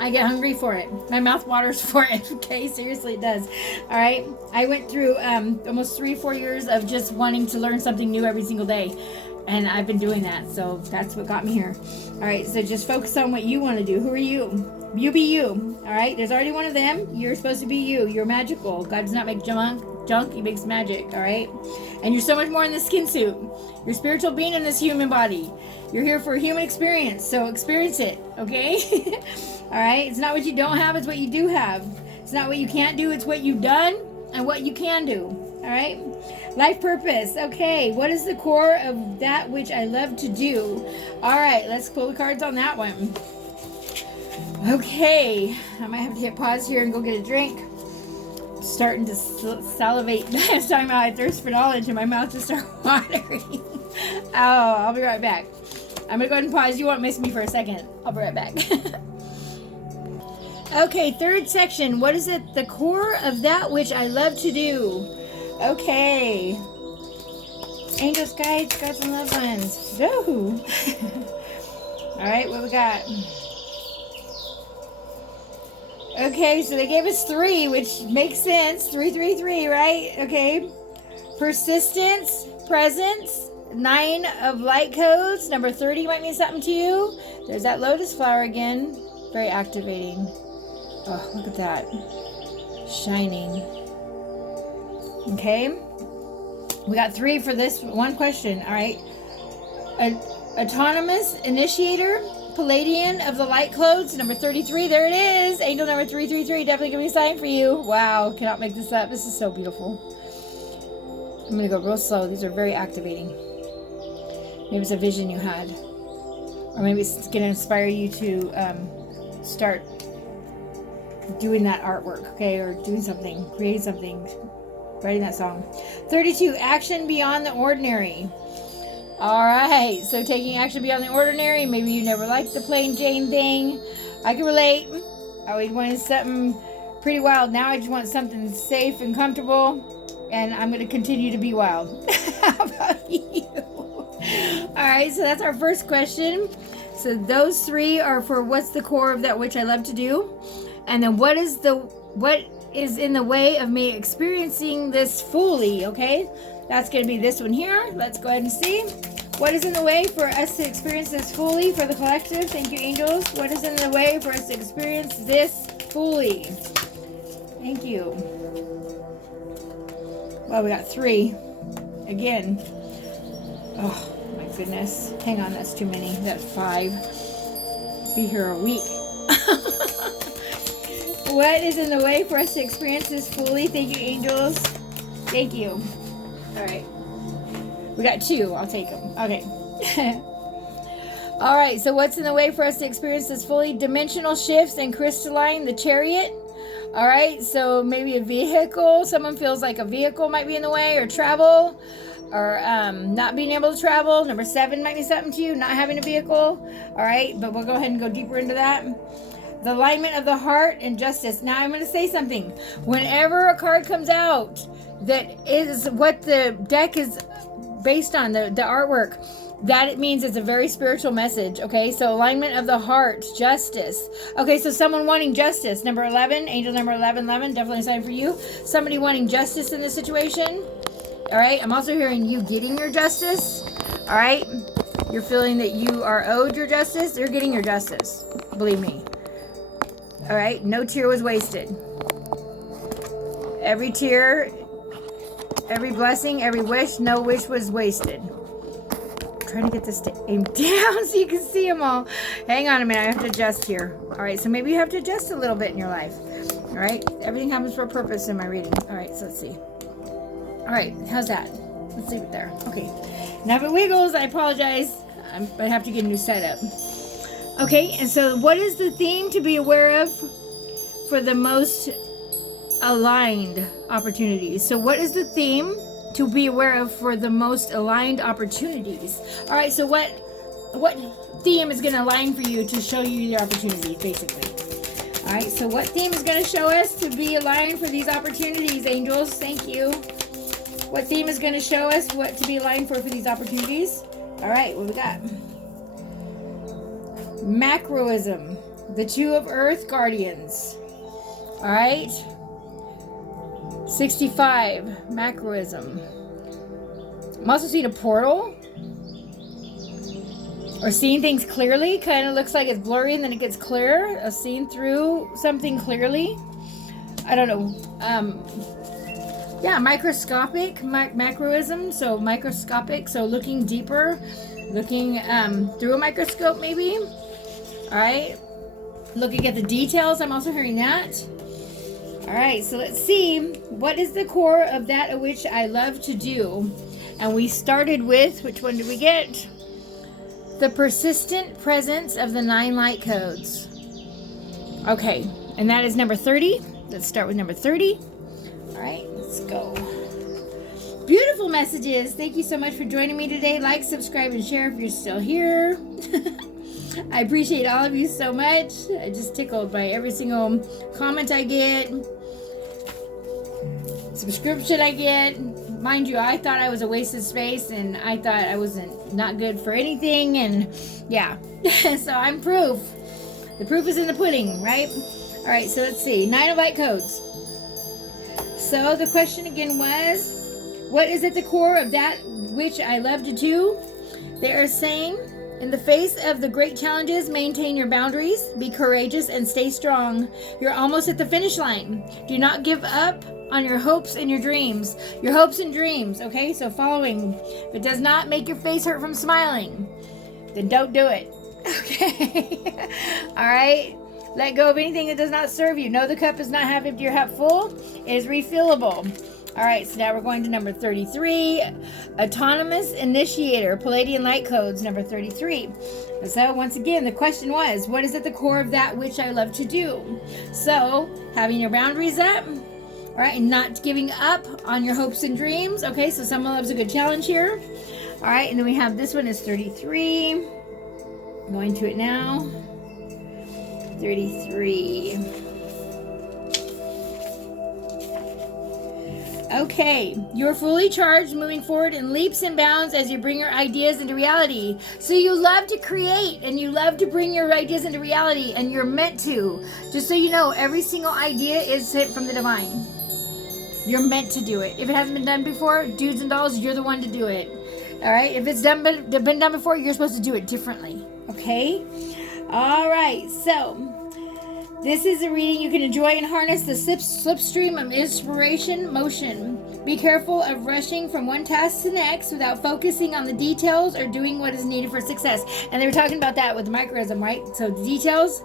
I get hungry for it. My mouth waters for it. Okay, seriously, it does. All right. I went through almost 3-4 years of just wanting to learn something new every single day. And I've been doing that. So that's what got me here. All right. So just focus on what you want to do. Who are you? You be you. All right. There's already one of them. You're supposed to be you. You're magical. God does not make junk. He makes magic. All right. And you're so much more in the skin suit. You're a spiritual being in this human body. You're here for a human experience. So experience it. Okay. All right. It's not what you don't have. It's what you do have. It's not what you can't do. It's what you've done and what you can do. All right. Life purpose. Okay. What is the core of that which I love to do? All right. Let's pull the cards on that one. Okay. I might have to hit pause here and go get a drink. I'm starting to salivate. I was talking about I thirst for knowledge and my mouth just started watering. Oh, I'll be right back. I'm going to go ahead and pause. You won't miss me for a second. I'll be right back. Okay, third section. What is it? The core of that which I love to do. Okay. Angels, guides, gods, and loved ones. Woo! All right, what we got? Okay, so they gave us 3, which makes sense. 3, 3, 3, right? Okay. Persistence, presence, 9 of light codes. Number 30 might mean something to you. There's that lotus flower again. Very activating. Oh, look at that. Shining. Okay. We got 3 for this one question. All right. Autonomous initiator, Palladian of the light codes, number 33. There it is. Angel number 333. Definitely going to be a sign for you. Wow. Cannot make this up. This is so beautiful. I'm going to go real slow. These are very activating. Maybe it's a vision you had. Or maybe it's going to inspire you to start doing that artwork, okay, or doing something, creating something, writing that song. 32, action beyond the ordinary. All right, so taking action beyond the ordinary. Maybe you never liked the plain Jane thing. I can relate. I always wanted something pretty wild. Now I just want something safe and comfortable, and I'm going to continue to be wild. How about you? All right, so that's our first question. So those 3 are for what's the core of that which I love to do. And then what is in the way of me experiencing this fully, okay? That's going to be this one here. Let's go ahead and see. What is in the way for us to experience this fully for the collective? Thank you, angels. What is in the way for us to experience this fully? Thank you. Well, we got 3. Again. Oh, my goodness. Hang on, that's too many. That's 5. Be here a week. What is in the way for us to experience this fully? Thank you, angels. Thank you. All right. We got 2. I'll take them. Okay. All right. So what's in the way for us to experience this fully? Dimensional shifts and crystalline, the chariot. All right. So maybe a vehicle. Someone feels like a vehicle might be in the way, or travel, or not being able to travel. Number 7 might be something to you, not having a vehicle. All right. But we'll go ahead and go deeper into that. the alignment of the heart and justice. Now I'm going to say something. Whenever a card comes out that is what the deck is based on, the artwork, that it means it's a very spiritual message. Okay, so alignment of the heart, justice. Okay, so someone wanting justice, number 11, angel number 1111, definitely a sign for you. Somebody wanting justice in this situation. All right, I'm also hearing you getting your justice. All right, you're feeling that you are owed your justice. You're getting your justice, believe me. All right, no tear was wasted. Every tear, every blessing, every wish, no wish was wasted. Trying to get this to aim down so you can see them all. Hang on a minute, I have to adjust here. All right, so maybe you have to adjust a little bit in your life. All right, everything happens for a purpose in my reading. All right, so let's see. All right, how's that? Let's leave it there. Okay, now if it wiggles, I apologize. I have to get a new setup. Okay, and so what is the theme to be aware of for the most aligned opportunities? So what is the theme to be aware of for the most aligned opportunities? All right, so what theme is going to align for you to show you your opportunities, basically? All right, so what theme is going to show us to be aligned for these opportunities, angels? Thank you. What theme is going to show us what to be aligned for these opportunities? All right, what we got? Macroism, the two of earth guardians. All right. 65, macroism. I'm also seeing a portal. Or seeing things clearly. Kind of looks like it's blurry and then it gets clear. I've seen through something clearly. I don't know. Yeah, microscopic, macroism. So microscopic, so looking deeper. Looking through a microscope maybe. Alright. Looking at the details. I'm also hearing that. Alright, so let's see. What is the core of that which I love to do? And we started with, which one did we get? The persistent presence of the 9 light codes. Okay, and that is number 30. Let's start with number 30. Alright, let's go. Beautiful messages. Thank you so much for joining me today. Like, subscribe, and share if you're still here. I appreciate all of you so much. I'm just tickled by every single comment I get, subscription I get. Mind you, I thought I was a waste of space, and I thought I wasn't not good for anything, and yeah. So I'm proof. The proof is in the pudding, right? All right, so let's see. 9 of light codes. So the question again was, what is at the core of that which I love to do? They are saying, in the face of the great challenges, maintain your boundaries, be courageous, and stay strong. You're almost at the finish line. Do not give up on your hopes and your dreams. Your hopes and dreams, okay? So following. If it does not make your face hurt from smiling, then don't do it. Okay? All right? Let go of anything that does not serve you. Know the cup is not half empty or half full. It is refillable. All right, so now we're going to number 33, Autonomous Initiator, Palladian Light Codes, number 33. So once again, the question was, what is at the core of that which I love to do? So having your boundaries up, all right, and not giving up on your hopes and dreams. Okay, so someone loves a good challenge here. All right, and then we have this one is 33. I'm going to it now. 33. Okay, you're fully charged, moving forward in leaps and bounds as you bring your ideas into reality. So you love to create and you love to bring your ideas into reality, and you're meant to. Just so you know, every single idea is sent from the divine. You're meant to do it. If it hasn't been done before, dudes and dolls, you're the one to do it. All right, if it's been done before, you're supposed to do it differently. Okay? All right, so this is a reading you can enjoy and harness the slipstream of inspiration motion. Be careful of rushing from one task to the next without focusing on the details or doing what is needed for success. And they were talking about that with microism, right? So the details,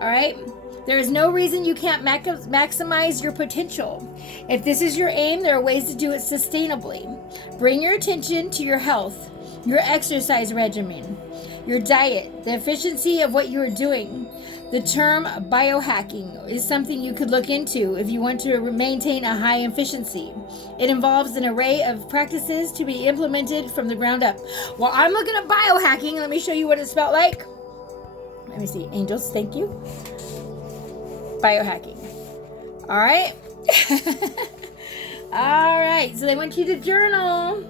all right? There is no reason you can't maximize your potential. If this is your aim, there are ways to do it sustainably. Bring your attention to your health, your exercise regimen, your diet, the efficiency of what you are doing. The term biohacking is something you could look into if you want to maintain a high efficiency. It involves an array of practices to be implemented from the ground up. While I'm looking at biohacking, let me show you what it's spelled like. Let me see. Angels, thank you. biohacking. All right. All right. So they want you to journal.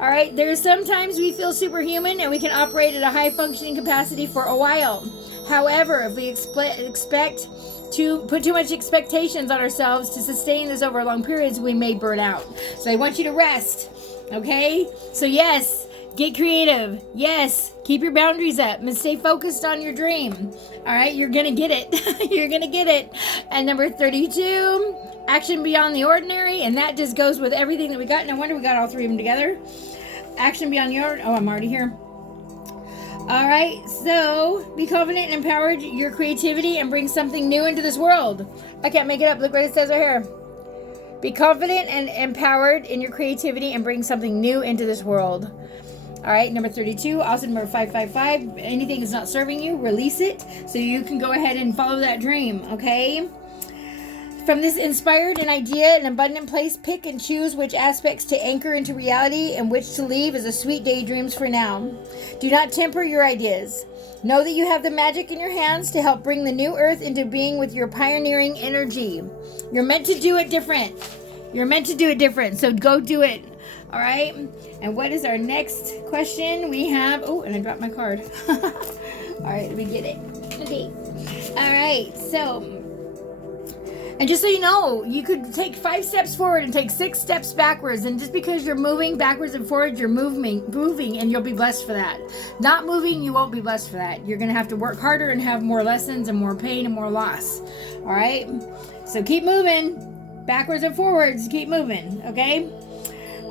All right. There's sometimes we feel superhuman and we can operate at a high functioning capacity for a while. However, if we expect to put too much expectations on ourselves to sustain this over long periods, we may burn out. So I want you to rest. Okay. So yes, get creative. Yes, keep your boundaries up and stay focused on your dream. All right, you're gonna get it. You're gonna get it. And number 32, action beyond the ordinary, and that just goes with everything that we got. No wonder we got all three of them together. Action beyond the ordinary. Oh, I'm already here. All right, so be confident and empowered your creativity and bring something new into this world. I can't make it up. Look what it says right here. Be confident and empowered in your creativity and bring something new into this world. All right, number 32, also number 555, anything that's not serving you, release it so you can go ahead and follow that dream, okay? From this inspired and idea and abundant place, pick and choose which aspects to anchor into reality and which to leave as a sweet daydreams for now. Do not temper your ideas. Know that you have the magic in your hands to help bring the new earth into being with your pioneering energy. You're meant to do it different. You're meant to do it different, so go do it. All right, and what is our next question? We have, oh, and I dropped my card. All right, let me get it. Okay. All right, so, and just so you know, you could take 5 steps forward and take 6 steps backwards, and just because you're moving backwards and forwards, you're moving, and you'll be blessed for that. Not moving, you won't be blessed for that. You're going to have to work harder and have more lessons and more pain and more loss. All right, so keep moving, backwards and forwards, keep moving, okay?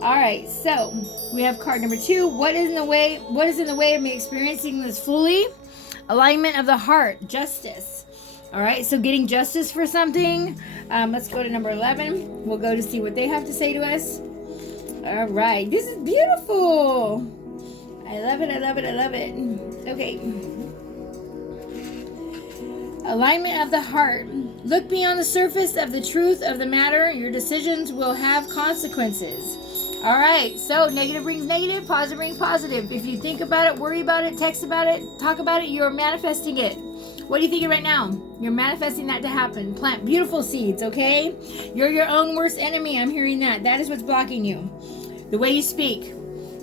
All right, so we have card number 2. What is in the way of me experiencing this fully? Alignment of the heart, justice. All right, so getting justice for something. Let's go to number 11. We'll go to see what they have to say to us. All right, this is beautiful. I love it, I love it, I love it. Okay. Alignment of the heart. Look beyond the surface of the truth of the matter. Your decisions will have consequences. All right, so negative brings negative, positive brings positive. If you think about it, worry about it, text about it, talk about it, you're manifesting it. What are you thinking right now? You're manifesting that to happen. Plant beautiful seeds, okay? You're your own worst enemy. I'm hearing that. That is what's blocking you. The way you speak,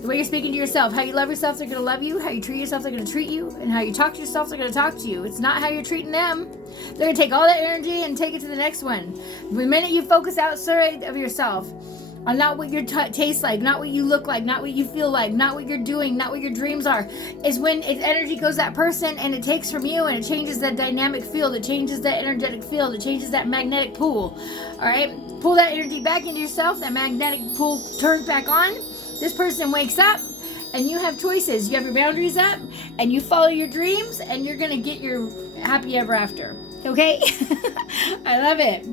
the way you're speaking to yourself, how you love yourself, they're going to love you. How you treat yourself, they're going to treat you. And how you talk to yourself, they're going to talk to you. It's not how you're treating them. They're going to take all that energy and take it to the next one. The minute you focus outside of yourself, on not what your tastes like, not what you look like, not what you feel like, not what you're doing, not what your dreams are, is when its energy goes that person and it takes from you and it changes that dynamic field, it changes that energetic field, it changes that magnetic pool. All right, pull that energy back into yourself, that magnetic pool turns back on, this person wakes up and you have choices. You have your boundaries up and you follow your dreams and you're gonna get your happy ever after, okay? I love it.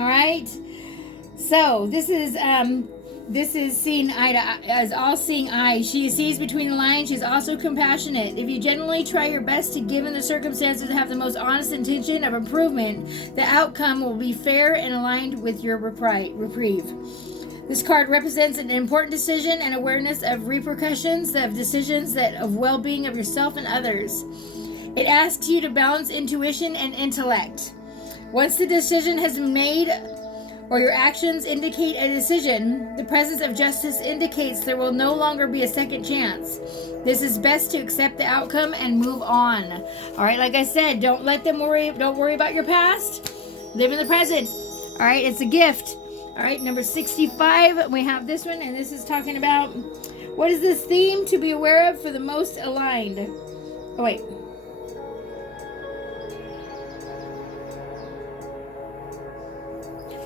All right. So this is seeing eye to as all seeing eye. She sees between the lines. She's also compassionate. If you genuinely try your best to, given the circumstances, have the most honest intention of improvement, the outcome will be fair and aligned with your reprieve. This card represents an important decision and awareness of repercussions of decisions that of well-being of yourself and others. It asks you to balance intuition and intellect. Once the decision has been made, or your actions indicate a decision, the presence of justice indicates there will no longer be a second chance. This is best to accept the outcome and move on. All right, like I said, don't let them worry. Don't worry about your past. Live in the present. All right, it's a gift. All right, number 65, we have this one, and this is talking about what is this theme to be aware of for the most aligned. Oh, wait.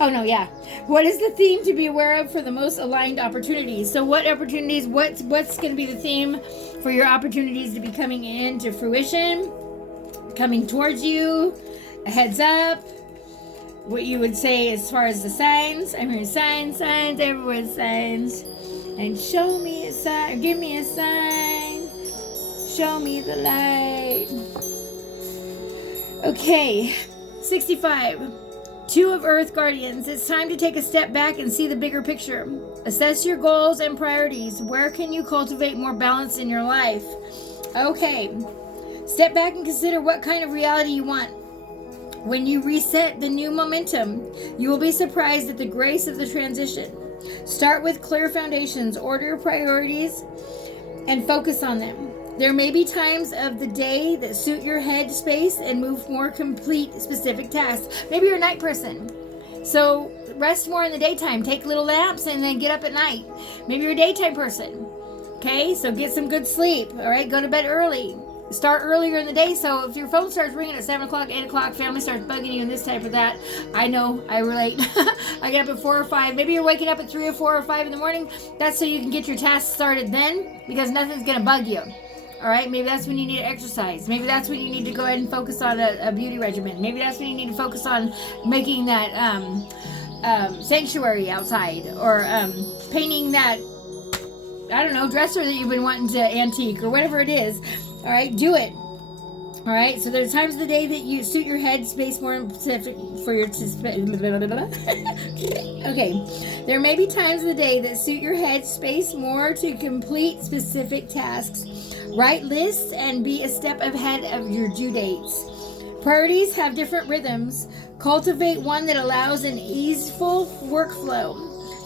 Oh, no, yeah. What is the theme to be aware of for the most aligned opportunities? So what opportunities, what's going to be the theme for your opportunities to be coming into fruition, coming towards you, a heads up, what you would say as far as the signs? I'm hearing signs, everyone's signs. And show me a sign, give me a sign, show me the light. Okay, 65. 2 of Earth Guardians. It's time to take a step back and see the bigger picture. Assess your goals and priorities. Where can you cultivate more balance in your life? Okay. Step back and consider what kind of reality you want. When you reset the new momentum, you will be surprised at the grace of the transition. Start with clear foundations, order your priorities, and focus on them. There may be times of the day that suit your head space and move more complete specific tasks. Maybe you're a night person, so rest more in the daytime. Take little naps and then get up at night. Maybe you're a daytime person. Okay, so get some good sleep. All right, go to bed early. Start earlier in the day, so if your phone starts ringing at 7 o'clock, 8 o'clock, family starts bugging you and this type of that, I know, I relate. I get up at 4 or 5. Maybe you're waking up at 3 or 4 or 5 in the morning. That's so you can get your tasks started then, because nothing's going to bug you. All right, maybe that's when you need to exercise. Maybe that's when you need to go ahead and focus on a beauty regimen. Maybe that's when you need to focus on making that sanctuary outside, or painting that, I don't know, dresser that you've been wanting to antique, or whatever it is. All right, do it. All right, so there's times of the day that you suit your head space more specific for your... Okay, there may be times of the day that suit your head space more to complete specific tasks. Write lists and be a step ahead of your due dates. Priorities have different rhythms. Cultivate one that allows an easeful workflow.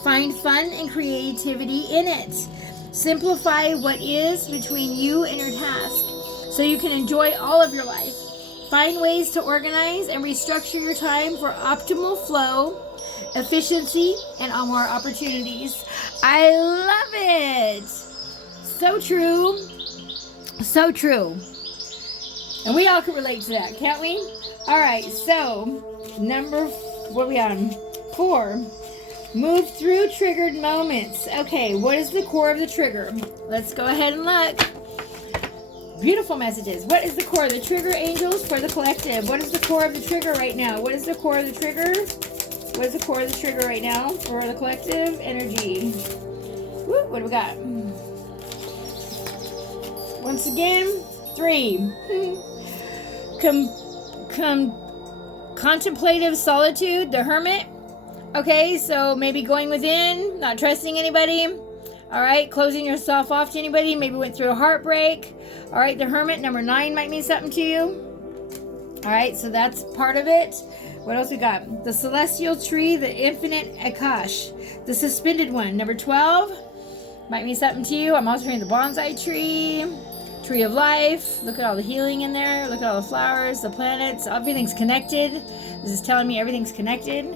Find fun and creativity in it. Simplify what is between you and your task so you can enjoy all of your life. Find ways to organize and restructure your time for optimal flow, efficiency, and more opportunities. I love it. So true. So true. And we all can relate to that, can't we? All right, so what are we on? 4. Move through triggered moments. Okay, what is the core of the trigger? Let's go ahead and look. Beautiful messages. What is the core of the trigger, angels, for the collective? What is the core of the trigger right now? What is the core of the trigger? What is the core of the trigger right now for the collective energy? Woo, what do we got? Once again, 3. Contemplative solitude, the hermit. Okay, so maybe going within, not trusting anybody. All right, closing yourself off to anybody. Maybe went through a heartbreak. All right, the hermit, number 9, might mean something to you. All right, so that's part of it. What else we got? The celestial tree, the infinite Akash. The suspended one, number 12, might mean something to you. I'm also hearing the bonsai tree. Tree of life. Look at all the healing in there. Look at all the flowers, the planets. Everything's connected. This is telling me everything's connected.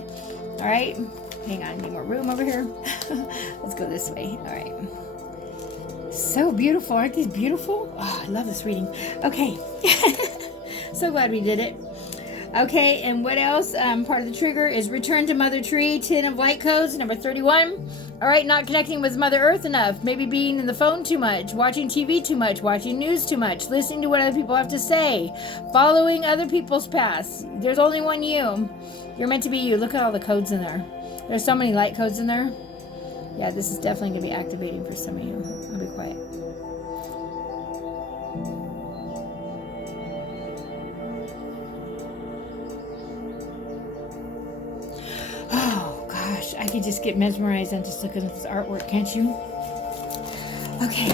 All right, hang on, I need more room over here. Let's go this way. All right, so beautiful. Aren't these beautiful? Oh, I love this reading. Okay, so glad we did it. Okay, and what else? Part of the trigger is return to Mother Tree, 10 of light codes, number 31. All right, not connecting with Mother Earth enough. Maybe being in the phone too much, watching TV too much, watching news too much, listening to what other people have to say, following other people's paths. There's only one you. You're meant to be you. Look at all the codes in there. There's so many light codes in there. Yeah, this is definitely going to be activating for some of you. I'll be quiet. Oh, gosh. I could just get mesmerized on just looking at this artwork, can't you? Okay.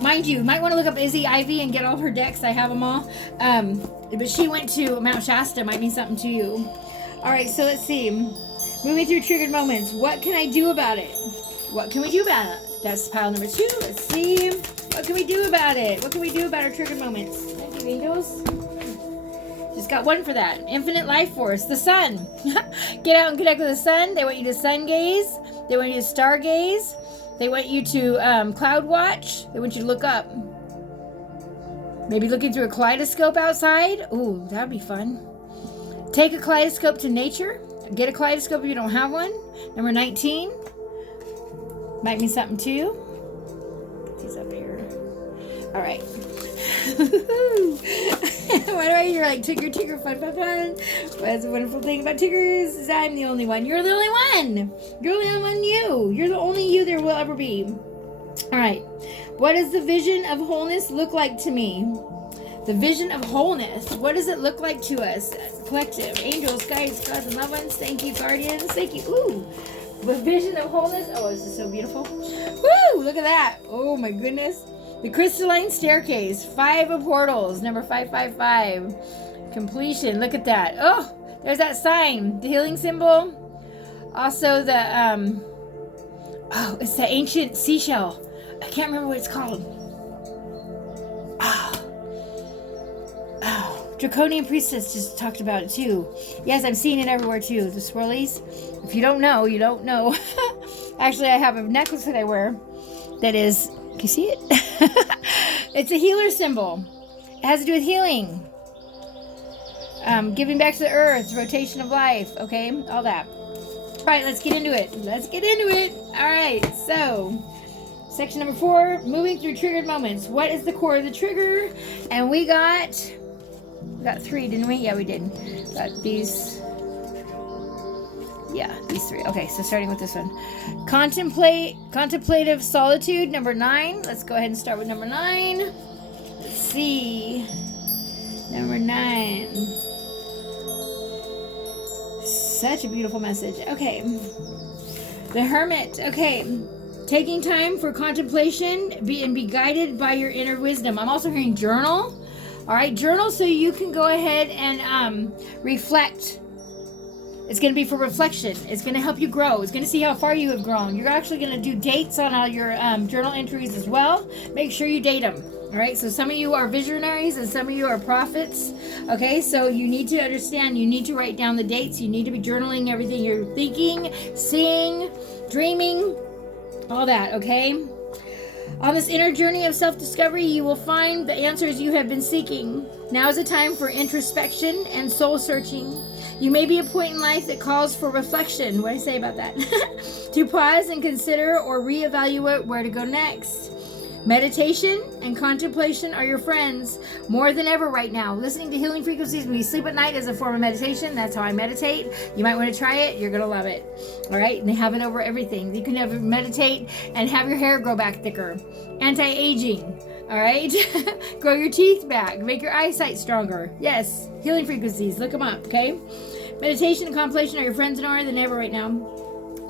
Mind you might want to look up Izzy Ivy and get all her decks. I have them all. But she went to Mount Shasta. Might mean something to you. All right, so let's see. Moving through triggered moments. What can I do about it? What can we do about it? That's pile number 2. Let's see. What can we do about it? What can we do about our triggered moments? Thank you, angels. Just got one for that. Infinite life force. The sun. Get out and connect with the sun. They want you to sun gaze. They want you to star gaze. They want you to cloud watch. They want you to look up. Maybe looking through a kaleidoscope outside. Ooh, that'd be fun. Take a kaleidoscope to nature. Get a kaleidoscope if you don't have one. Number 19. Might mean something to you. Put these up here. All right. Why do I hear like tigger, tigger, fun, fun, fun? Well, that's a wonderful thing about tiggers is I'm the only one. You're the only one. You're the only one you. You're the only you there will ever be. All right. What does the vision of wholeness look like to me? The vision of wholeness. What does it look like to us? Collective. Angels, guides, gods, and loved ones. Thank you, guardians. Thank you. Ooh. The vision of wholeness. Oh, this is so beautiful. Woo! Look at that. Oh, my goodness. The crystalline staircase. 5 of portals. Number 555. Completion. Look at that. Oh, There's that sign, the healing symbol. Also the, it's the ancient seashell. I can't remember what it's called. Draconian Priestess just talked about it too. Yes, I'm seeing it everywhere too. The swirlies. If you don't know, you don't know. Actually, I have a necklace that I wear that is, can you see it? It's a healer symbol. It has to do with healing. Giving back to the earth, rotation of life, okay? All that. All right, let's get into it. Let's get into it. All right, so section number 4, moving through triggered moments. What is the core of the trigger? And we got 3, didn't we? Yeah, we did. Got these. Yeah, these 3. Okay, so starting with this one. Contemplative solitude, number 9. Let's go ahead and start with number 9. Let's see. Number 9. Such a beautiful message. Okay. The Hermit. Okay. Taking time for contemplation and be guided by your inner wisdom. I'm also hearing journal. All right, journal so you can go ahead and reflect. It's going to be for reflection. It's going to help you grow. It's going to see how far you have grown. You're actually going to do dates on all your journal entries as well. Make sure you date them. All right, so some of you are visionaries and some of you are prophets. Okay, so you need to understand, you need to write down the dates. You need to be journaling everything you're thinking, seeing, dreaming, all that, okay? On this inner journey of self-discovery, you will find the answers you have been seeking. Now is a time for introspection and soul searching. You may be a point in life that calls for reflection. What do I say about that? To pause and consider or reevaluate where to go next. Meditation and contemplation are your friends more than ever right now. Listening to healing frequencies when you sleep at night is a form of meditation. That's how I meditate. You might want to try it. You're going to love it. All right. And they have it over everything. You can have meditate and have your hair grow back thicker. Anti-aging. All right. Grow your teeth back. Make your eyesight stronger. Yes. Healing frequencies. Look them up. Okay. Meditation and contemplation are your friends more than ever right now.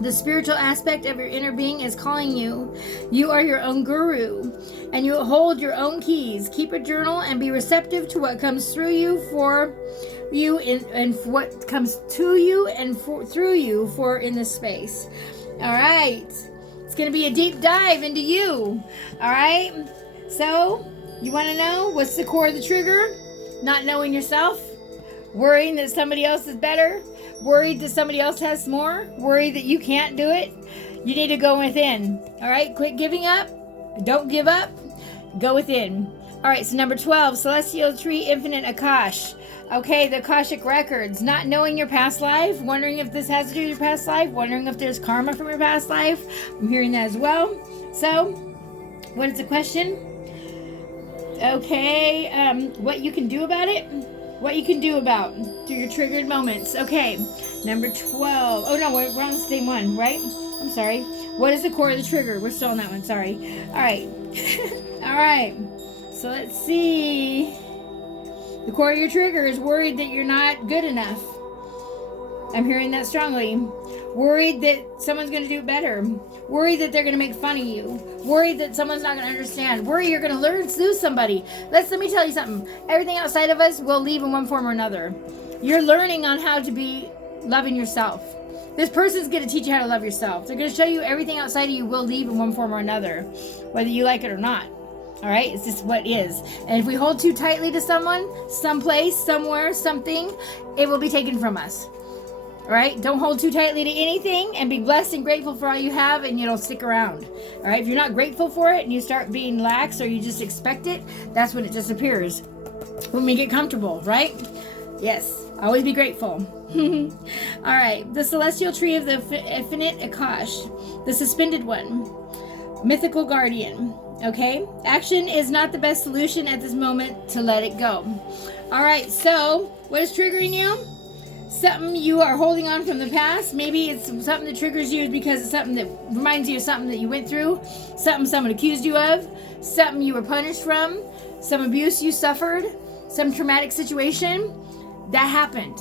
The spiritual aspect of your inner being is calling you. You are your own guru, and you hold your own keys. Keep a journal and be receptive to what comes through you for you and what comes to you and through you for in this space. All right. It's going to be a deep dive into you. All right. So you want to know what's the core of the trigger? Not knowing yourself, worrying that somebody else is better, worried that somebody else has more, worried that you can't do it. You need to go within. All right, quit giving up. Don't give up. Go within. All right, so number 12, Celestial Tree Infinite Akash. Okay, the Akashic Records. Not knowing your past life, wondering if this has to do with your past life, wondering if there's karma from your past life. I'm hearing that as well. So, what is the question? Okay, what you can do about it? What you can do about through your triggered moments. Okay, number 12. Oh no, we're on the same one, right? I'm sorry. What is the core of the trigger? We're still on that one, sorry. All right. All right. So let's see. The core of your trigger is worried that you're not good enough. I'm hearing that strongly. Worried that someone's going to do better. Worried that they're going to make fun of you. Worried that someone's not going to understand. Worried you're going to learn to lose somebody. Let me tell you something. Everything outside of us will leave in one form or another. You're learning on how to be loving yourself. This person's going to teach you how to love yourself. They're going to show you everything outside of you will leave in one form or another, whether you like it or not. All right? It's just what is. And if we hold too tightly to someone, someplace, somewhere, something, it will be taken from us. All right, don't hold too tightly to anything and be blessed and grateful for all you have, and it'll stick around. All right, if you're not grateful for it and you start being lax or you just expect it, that's when it disappears. When we get comfortable, right? Yes, always be grateful. All right, the Celestial Tree of the Infinite Akash, the Suspended One, Mythical Guardian. Okay, action is not the best solution at this moment to let it go. All right, so what is triggering you? Something you are holding on from the past. Maybe it's something that triggers you because it's something that reminds you of something that you went through, something someone accused you of, something you were punished from, some abuse you suffered, some traumatic situation that happened.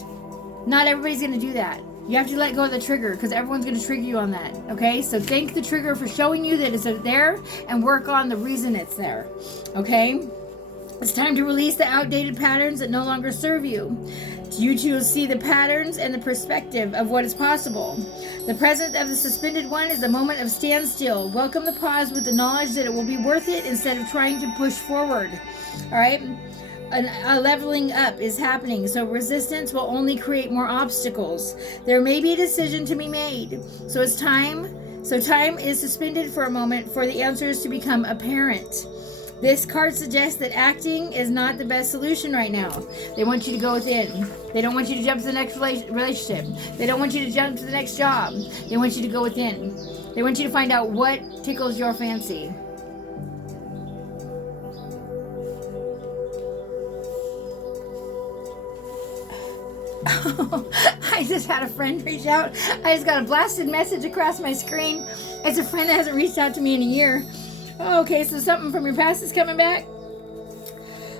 Not everybody's going to do that. You have to let go of the trigger because everyone's going to trigger you on that. Okay, so thank the trigger for showing you that it's there and work on the reason it's there. Okay, it's time to release the outdated patterns that no longer serve you. You two will see the patterns and the perspective of what is possible. The presence of the suspended one is a moment of standstill. Welcome the pause with the knowledge that it will be worth it instead of trying to push forward. All right? A leveling up is happening, so resistance will only create more obstacles. There may be a decision to be made. So time is suspended for a moment for the answers to become apparent. This card suggests that acting is not the best solution right now. They want you to go within. They don't want you to jump to the next relationship. They don't want you to jump to the next job. They want you to go within. They want you to find out what tickles your fancy. I just had a friend reach out. I just got a blasted message across my screen. It's a friend that hasn't reached out to me in a year. Okay, so something from your past is coming back.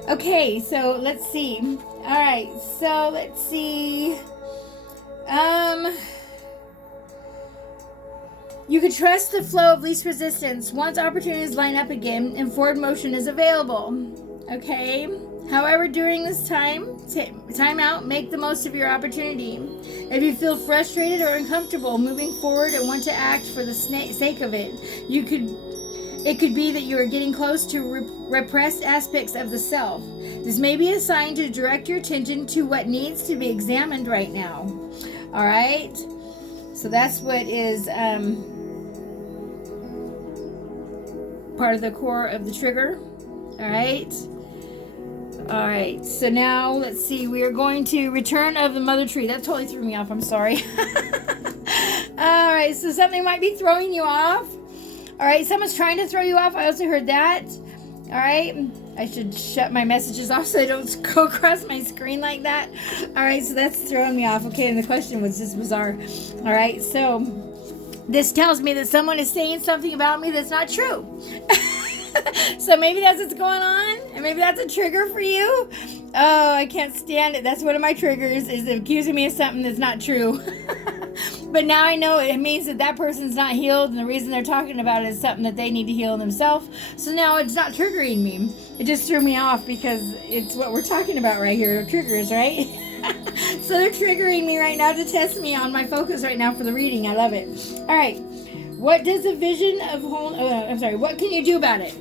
Okay, so let's see. All right, so let's see. You can trust the flow of least resistance once opportunities line up again and forward motion is available. Okay. However, during this time out, make the most of your opportunity. If you feel frustrated or uncomfortable moving forward and want to act for the sake of it, it could be that you are getting close to repressed aspects of the self. This may be a sign to direct your attention to what needs to be examined right now. All right? So that's what is part of the core of the trigger. All right? All right, so now let's see. We are going to Return of the Mother Tree. That totally threw me off. I'm sorry. All right, so something might be throwing you off. All right, someone's trying to throw you off. I also heard that. All right, I should shut my messages off so they don't go across my screen like that. All right, so that's throwing me off. Okay, and the question was just bizarre. All right, so this tells me that someone is saying something about me that's not true. So maybe that's what's going on, and maybe that's a trigger for you. Oh, I can't stand it. That's one of my triggers, is accusing me of something that's not true. But now I know it means that person's not healed, and the reason they're talking about it is something that they need to heal themselves. So now it's not triggering me. It just threw me off because it's what we're talking about right here, triggers, right? So they're triggering me right now to test me on my focus right now for the reading. I love it. All right. What does a vision of whole... what can you do about it?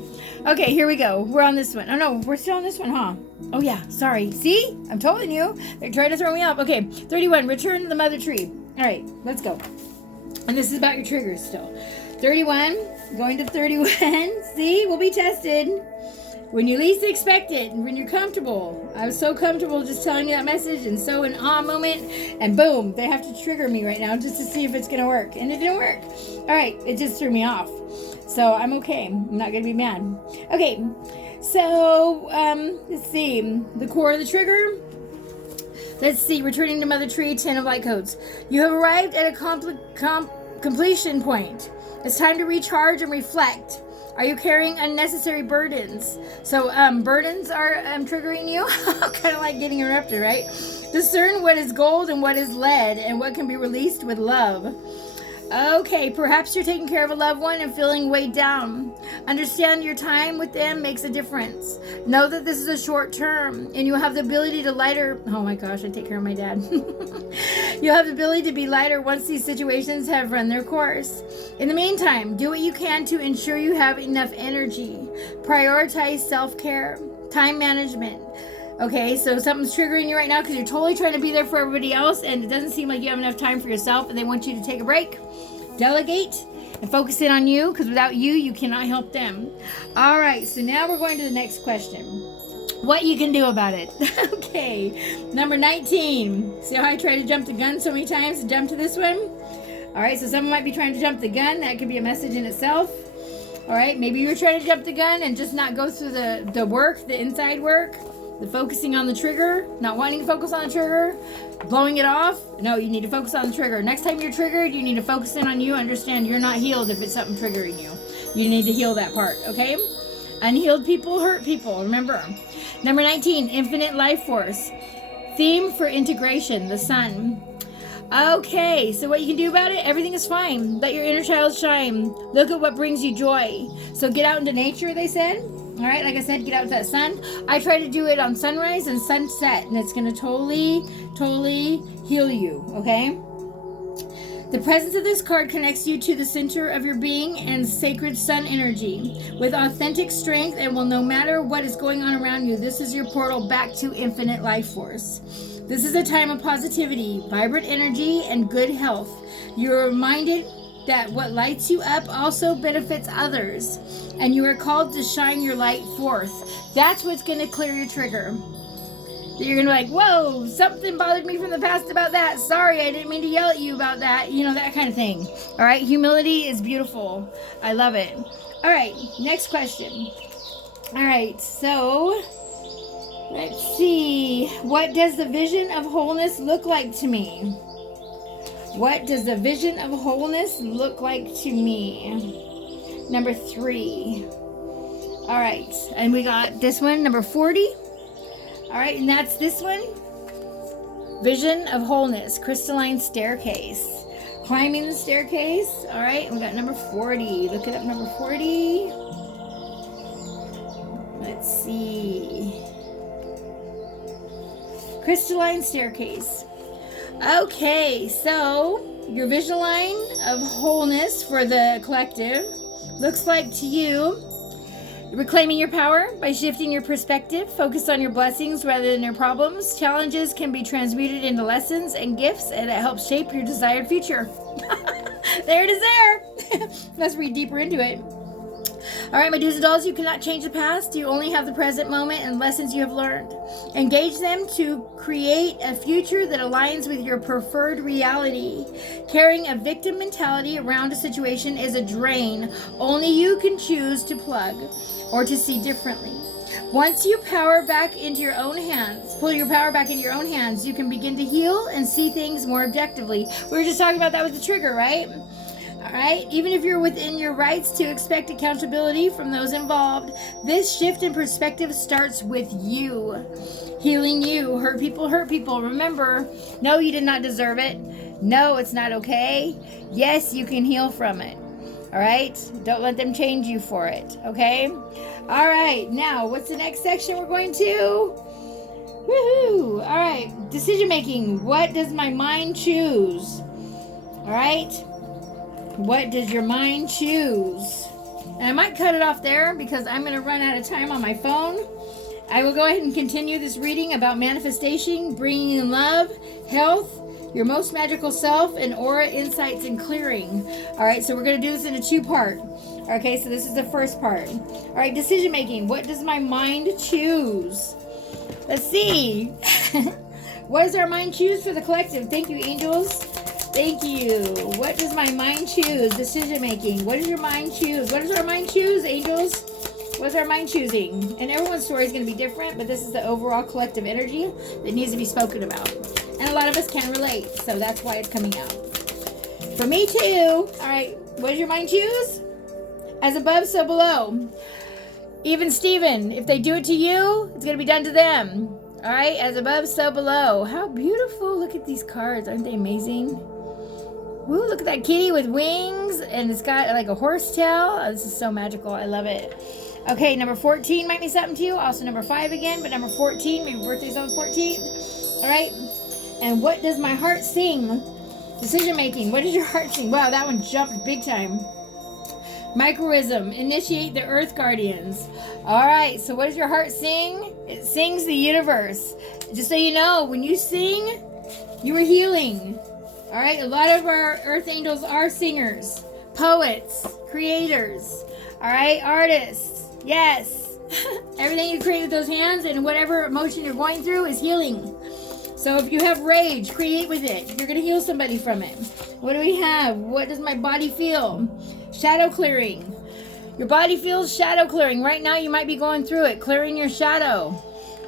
Okay, here we go. We're on this one. Oh, no, we're still on this one, huh? Oh, yeah, sorry. See? I'm telling you. They're trying to throw me off. Okay, 31, Return to the Mother Tree. All right, let's go. And this is about your triggers still. 31, going to 31. See? We'll be tested. When you least expect it, when you're comfortable. I was so comfortable just telling you that message and so in awe moment, and boom, they have to trigger me right now just to see if it's going to work. And it didn't work. All right, it just threw me off. So I'm okay. I'm not going to be mad. Okay, so let's see. The core of the trigger. Let's see. Returning to Mother Tree, 10 of light codes. You have arrived at a completion point. It's time to recharge and reflect. Are you carrying unnecessary burdens? So burdens are triggering you. Kind of like getting interrupted, right? Discern what is gold and what is lead and what can be released with love. Okay, perhaps you're taking care of a loved one and feeling weighed down. Understand your time with them makes a difference. Know that this is a short term and you'll have the ability to lighter. Oh my gosh, I take care of my dad. You'll have the ability to be lighter once these situations have run their course. In the meantime, do what you can to ensure you have enough energy. Prioritize self-care, time management. Okay, so something's triggering you right now because you're totally trying to be there for everybody else and it doesn't seem like you have enough time for yourself and they want you to take a break, delegate, and focus in on you because without you, you cannot help them. All right, so now we're going to the next question. What you can do about it. Okay, number 19. See how I try to jump the gun so many times to jump to this one? All right, so someone might be trying to jump the gun. That could be a message in itself. All right, maybe you're trying to jump the gun and just not go through the work, the inside work. The focusing on the trigger, not wanting to focus on the trigger, blowing it off. No, you need to focus on the trigger. Next time you're triggered, you need to focus in on you. Understand you're not healed if it's something triggering you. You need to heal that part, okay? Unhealed people hurt people, remember. Number 19, infinite life force. Theme for integration, the sun. Okay, so what you can do about it, everything is fine. Let your inner child shine. Look at what brings you joy. So get out into nature, they said. All right, like I said, get out with that sun. I try to do it on sunrise and sunset, and it's going to totally heal you, okay? The presence of this card connects you to the center of your being and sacred sun energy with authentic strength, and will, no matter what is going on around you, this is your portal back to infinite life force. This is a time of positivity, vibrant energy, and good health. You're reminded that what lights you up also benefits others, and you are called to shine your light forth. That's what's going to clear your trigger. You're going to be like, whoa, something bothered me from the past about that. Sorry, I didn't mean to yell at you about that. You know, that kind of thing. All right, humility is beautiful. I love it. All right, next question. All right, so let's see. What does the vision of wholeness look like to me? What does the vision of wholeness look like to me? Number 3. All right, and we got this one, number 40. All right, and that's this one. Vision of wholeness, crystalline staircase. Climbing the staircase. All right, and we got number 40. Look it up, number 40. Let's see. Crystalline staircase. Okay, so your vision line of wholeness for the collective looks like to you reclaiming your power by shifting your perspective. Focus on your blessings rather than your problems. Challenges can be transmuted into lessons and gifts, and it helps shape your desired future. There it is there. Let's read deeper into it. All right, my do's and don'ts, you cannot change the past. You only have the present moment and lessons you have learned. Engage them to create a future that aligns with your preferred reality. Carrying a victim mentality around a situation is a drain. Only you can choose to plug or to see differently. Once you pull your power back into your own hands, you can begin to heal and see things more objectively. We were just talking about that with the trigger, right? All right, even if you're within your rights to expect accountability from those involved, this shift in perspective starts with you. Healing you. Hurt people hurt people. Remember, no, you did not deserve it. No, it's not okay. Yes, you can heal from it. All right, don't let them change you for it, okay? All right, now what's the next section we're going to? Woohoo! All right, decision making. What does my mind choose? All right. What does your mind choose? And I might cut it off there because I'm going to run out of time on my phone. I will go ahead and continue this reading about manifestation, bringing in love, health, your most magical self, and aura insights and clearing. All right, so we're going to do this in a 2-part. Okay, so this is the first part. All right, decision making. What does my mind choose? Let's see. What does our mind choose for the collective? Thank you, angels. Thank you. What does my mind choose? Decision making. What does your mind choose? What does our mind choose, angels? What's our mind choosing? And everyone's story is going to be different, but this is the overall collective energy that needs to be spoken about. And a lot of us can relate, so that's why it's coming out. For me too. All right. What does your mind choose? As above, so below. Even Steven, if they do it to you, it's going to be done to them. All right. As above, so below. How beautiful. Look at these cards. Aren't they amazing? Woo, look at that kitty with wings, and it's got like a horse tail. Oh, this is so magical. I love it. Okay, number 14 might be something to you. Also number 5 again, but number 14, maybe birthday's on the 14th. All right. And what does my heart sing? Decision making. What does your heart sing? Wow, that one jumped big time. Microism. Initiate the Earth Guardians. All right, so what does your heart sing? It sings the universe. Just so you know, when you sing, you are healing. All right, a lot of our earth angels are singers, poets, creators, all right, artists. Yes. Everything you create with those hands and whatever emotion you're going through is healing. So if you have rage, create with it. You're going to heal somebody from it. What do we have? What does my body feel? Shadow clearing. Your body feels shadow clearing. Right now you might be going through it, clearing your shadow.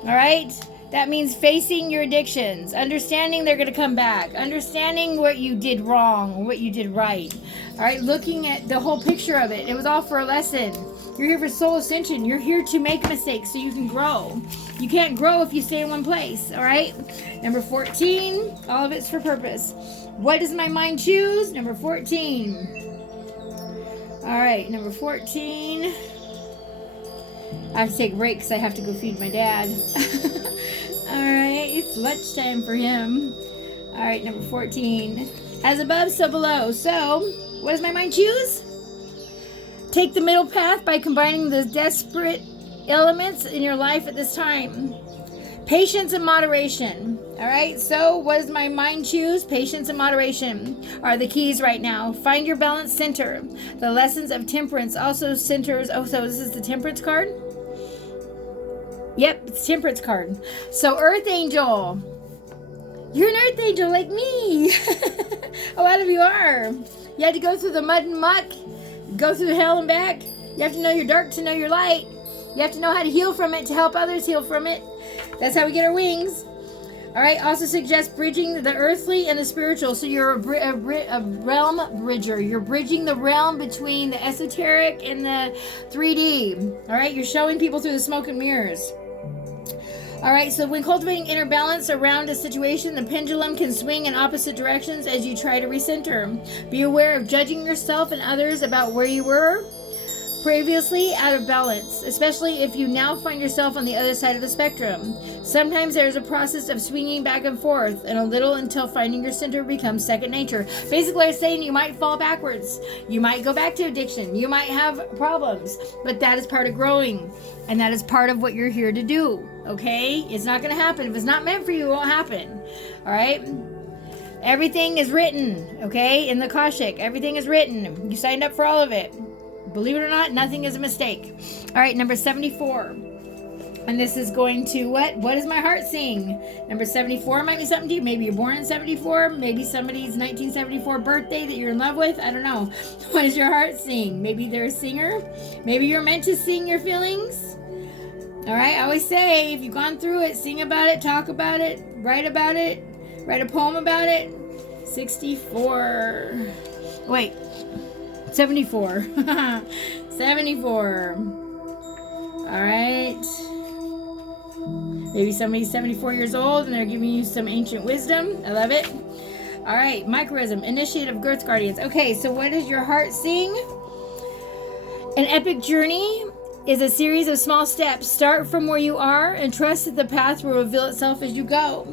All right? That means facing your addictions, understanding they're going to come back, understanding what you did wrong, what you did right. All right, looking at the whole picture of it. It was all for a lesson. You're here for soul ascension. You're here to make mistakes so you can grow. You can't grow if you stay in one place, all right? Number 14, all of it's for purpose. What does my mind choose? Number 14. All right, number 14. I have to take a break because I have to go feed my dad. Alright, it's lunchtime for him. Alright, number 14. As above, so below. So, what does my mind choose? Take the middle path by combining the desperate elements in your life at this time. Patience and moderation. Alright, so what does my mind choose? Patience and moderation are the keys right now. Find your balanced center. The lessons of temperance also centers. Oh, so this is the temperance card? Yep, it's temperance card. So Earth Angel. You're an Earth Angel like me. A lot of you are. You had to go through the mud and muck. Go through hell and back. You have to know your dark to know your light. You have to know how to heal from it to help others heal from it. That's how we get our wings. Alright, also suggest bridging the earthly and the spiritual. So you're a realm bridger. You're bridging the realm between the esoteric and the 3D. Alright, you're showing people through the smoke and mirrors. Alright, so when cultivating inner balance around a situation, the pendulum can swing in opposite directions as you try to recenter. Be aware of judging yourself and others about where you were previously out of balance, especially if you now find yourself on the other side of the spectrum. Sometimes there's a process of swinging back and forth and a little until finding your center becomes second nature. Basically, I'm saying you might fall backwards. You might go back to addiction. You might have problems, but that is part of growing, and that is part of what you're here to do, okay? It's not going to happen. If it's not meant for you, it won't happen, all right? Everything is written, okay, in the Akashic. Everything is written. You signed up for all of it. Believe it or not, nothing is a mistake. All right, number 74. And this is going to what? What does my heart sing? Number 74 might be something to you. Maybe you're born in 74. Maybe somebody's 1974 birthday that you're in love with. I don't know. What does your heart sing? Maybe they're a singer. Maybe you're meant to sing your feelings. All right, I always say, if you've gone through it, sing about it, talk about it, write a poem about it. 64. Wait. 74. 74. All right. Maybe somebody's 74 years old and they're giving you some ancient wisdom. I love it. All right. Microism. Initiate of Girth Guardians. Okay, so what does your heart sing? An epic journey is a series of small steps. Start from where you are and trust that the path will reveal itself as you go.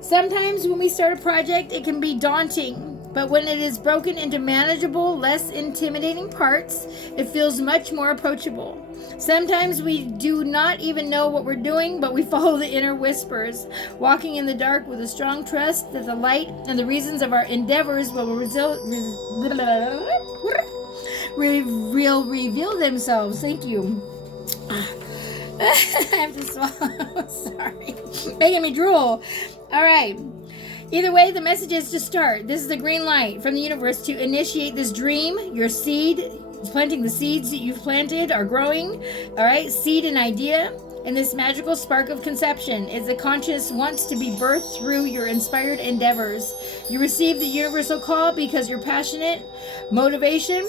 Sometimes when we start a project, it can be daunting. But when it is broken into manageable, less intimidating parts, it feels much more approachable. Sometimes we do not even know what we're doing, but we follow the inner whispers, walking in the dark with a strong trust that the light and the reasons of our endeavors will reveal themselves. Thank you. I have to swallow. Sorry. Making me drool. All right. Either way, the message is to start. This is the green light from the universe to initiate this dream. Your seed, planting the seeds that you've planted are growing. All right, seed and idea. And this magical spark of conception is the conscious wants to be birthed through your inspired endeavors. You receive the universal call because your passionate motivation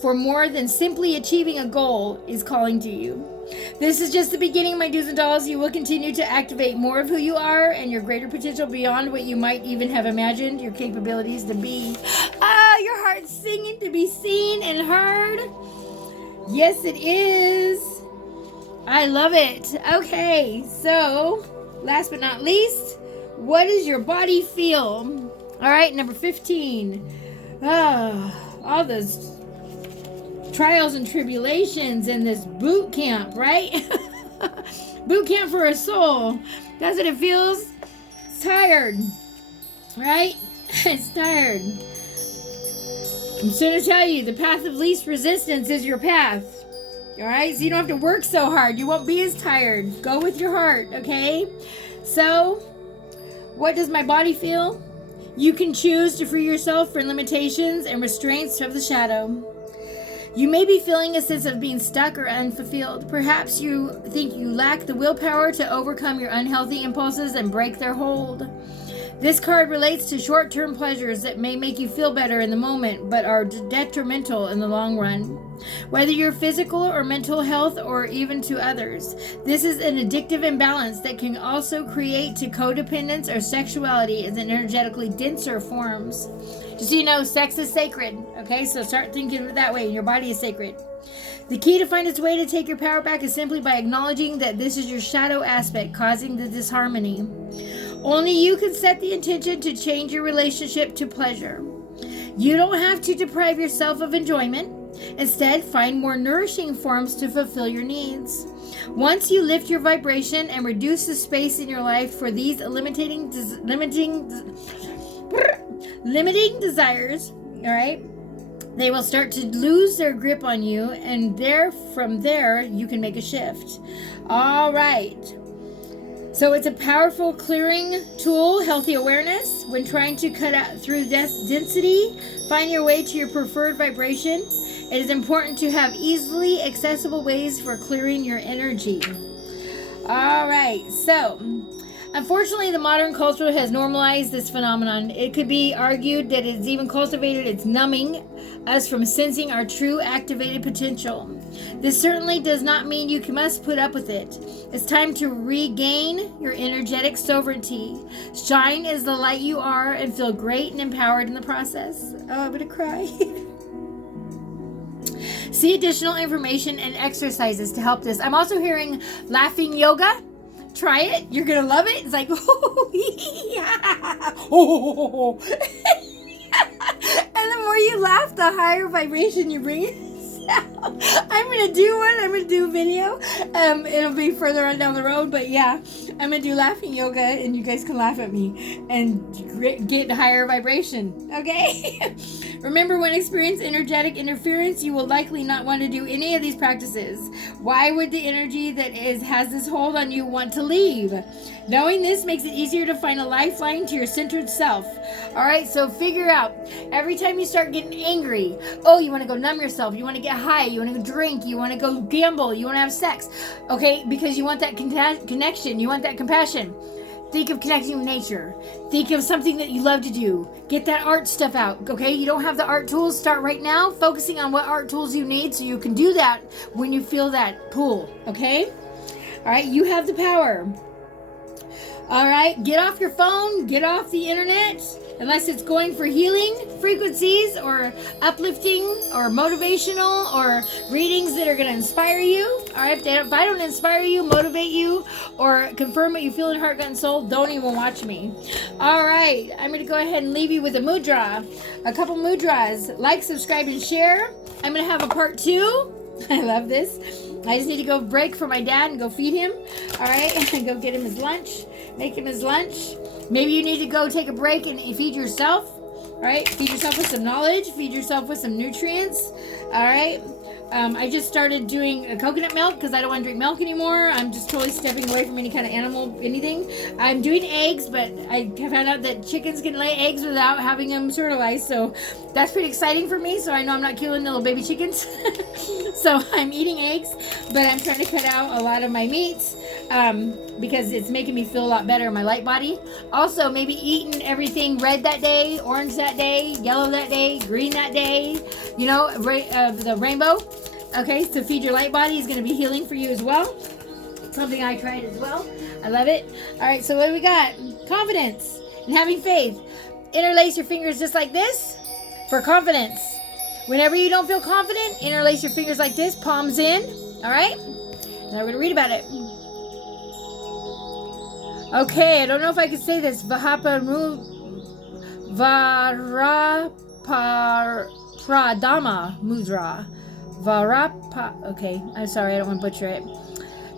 for more than simply achieving a goal is calling to you. This is just the beginning, my do's and dolls. You will continue to activate more of who you are and your greater potential beyond what you might even have imagined your capabilities to be. Ah, your heart's singing to be seen and heard. Yes, it is. I love it. Okay, so last but not least, what does your body feel? All right, number 15. All those trials and tribulations in this boot camp, right? Boot camp for a soul. That's what it feels. It's tired, right? It's tired. I'm just going to tell you, the path of least resistance is your path. All right? So you don't have to work so hard. You won't be as tired. Go with your heart, okay? So, what does my body feel? You can choose to free yourself from limitations and restraints of the shadow. You may be feeling a sense of being stuck or unfulfilled. Perhaps you think you lack the willpower to overcome your unhealthy impulses and break their hold. This card relates to short-term pleasures that may make you feel better in the moment, but are detrimental in the long run. Whether your physical or mental health or even to others, this is an addictive imbalance that can also create to codependence or sexuality as an energetically denser forms. Just so you know, sex is sacred, okay? So start thinking of it that way. Your body is sacred. The key to find its way to take your power back is simply by acknowledging that this is your shadow aspect causing the disharmony. Only you can set the intention to change your relationship to pleasure. You don't have to deprive yourself of enjoyment. Instead, find more nourishing forms to fulfill your needs. Once you lift your vibration and reduce the space in your life for these limiting desires, all right, they will start to lose their grip on you, and from there you can make a shift. All right. So it's a powerful clearing tool, healthy awareness. When trying to cut out through density, find your way to your preferred vibration. It is important to have easily accessible ways for clearing your energy. All right, so unfortunately, the modern culture has normalized this phenomenon. It could be argued that it's even cultivated, it's numbing us from sensing our true activated potential. This certainly does not mean you must put up with it. It's time to regain your energetic sovereignty. Shine as the light you are and feel great and empowered in the process. Oh, I'm going to cry. See additional information and exercises to help this. I'm also hearing laughing yoga. Try it. You're going to love it. It's like, oh, yeah. Oh. And the more you laugh, the higher vibration you bring in. I'm going to do one. I'm going to do a video. It'll be further on down the road. But yeah, I'm going to do laughing yoga and you guys can laugh at me and get higher vibration. Okay? Remember, when experiencing energetic interference, you will likely not want to do any of these practices. Why would the energy that has this hold on you want to leave? Knowing this makes it easier to find a lifeline to your centered self. All right, so figure out every time you start getting angry, oh, you want to go numb yourself, you want to get high, you want to drink, you want to go gamble, you want to have sex, okay, because you want that connection, you want that compassion. Think of connecting with nature. Think of something that you love to do. Get that art stuff out, okay? You don't have the art tools, start right now focusing on what art tools you need so you can do that when you feel that pull, okay? All right, you have the power. All right, get off your phone, get off the internet, unless it's going for healing frequencies or uplifting or motivational or readings that are going to inspire you. All right, if I don't inspire you, motivate you, or confirm what you feel in heart, gut, and soul, don't even watch me. All right, I'm going to go ahead and leave you with a mudra, a couple mudras. Like, subscribe, and share. I'm going to have a part 2. I love this. I just need to go break for my dad and go feed him. All right, go get him his lunch. Make him his lunch. Maybe you need to go take a break and feed yourself. All right, feed yourself with some knowledge. Feed yourself with some nutrients. All right. I just started doing coconut milk because I don't want to drink milk anymore. I'm just totally stepping away from any kind of animal, anything. I'm doing eggs, but I found out that chickens can lay eggs without having them fertilized. So that's pretty exciting for me. So I know I'm not killing little baby chickens. So I'm eating eggs, but I'm trying to cut out a lot of my meats because it's making me feel a lot better in my light body. Also, maybe eating everything red that day, orange that day, yellow that day, green that day, you know, the rainbow. Okay, so feed your light body is going to be healing for you as well. Something I tried as well. I love it. All right, so what do we got? Confidence and having faith. Interlace your fingers just like this for confidence. Whenever you don't feel confident, interlace your fingers like this, palms in. All right? Now we're going to read about it. Okay, I don't know if I can say this. Varapradama Mudra. Okay, I'm sorry, I don't want to butcher it.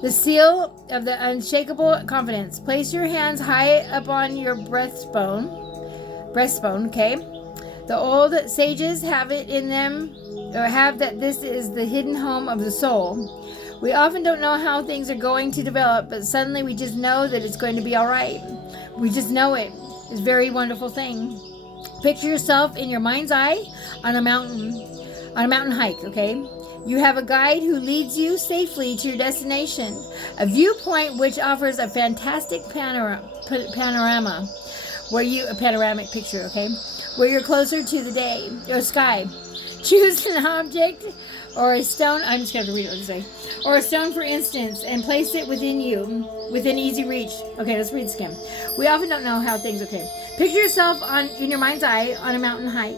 The seal of the unshakable confidence. Place your hands high up on your breastbone, okay? The old sages have it in them, or have that this is the hidden home of the soul. We often don't know how things are going to develop, but suddenly we just know that it's going to be all right. We just know it. It's a very wonderful thing. Picture yourself in your mind's eye on a mountain hike, okay? You have a guide who leads you safely to your destination, a viewpoint which offers a fantastic panorama, a panoramic picture, okay? Where you're closer to the day or sky. Choose an object or a stone. I'm just going to read it. What does it say? Or a stone, for instance, and place it within easy reach. Okay, let's read this again. We often don't know how things. Okay, picture yourself in your mind's eye on a mountain hike.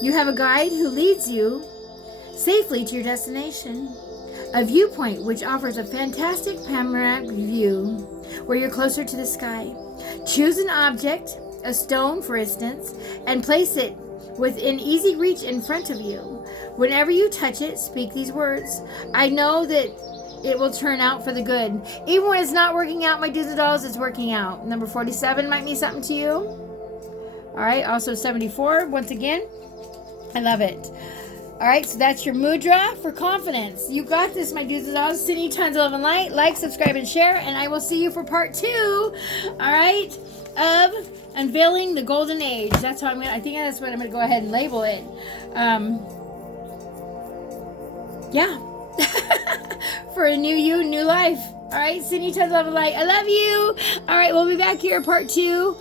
You have a guide who leads you safely to your destination. A viewpoint which offers a fantastic panoramic view where you're closer to the sky. Choose an object, a stone for instance, and place it within easy reach in front of you. Whenever you touch it, speak these words. I know that it will turn out for the good. Even when it's not working out, my do's and dolls, it's working out. Number 47 might mean something to you. All right, also 74, once again. I love it. All right, so that's your mudra for confidence. You got this, my dudes and dolls. Sending you tons of love and light. Like, subscribe, and share. And I will see you for part 2, all right, of unveiling the golden age. That's how I think that's what I'm going to go ahead and label it. Yeah. For a new you, new life. All right, sending you tons of love and light. I love you. All right, we'll be back here part 2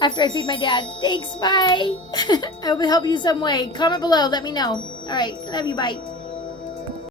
after I feed my dad. Thanks, bye. I hope it helped you some way. Comment below, let me know. All right, love you, bye.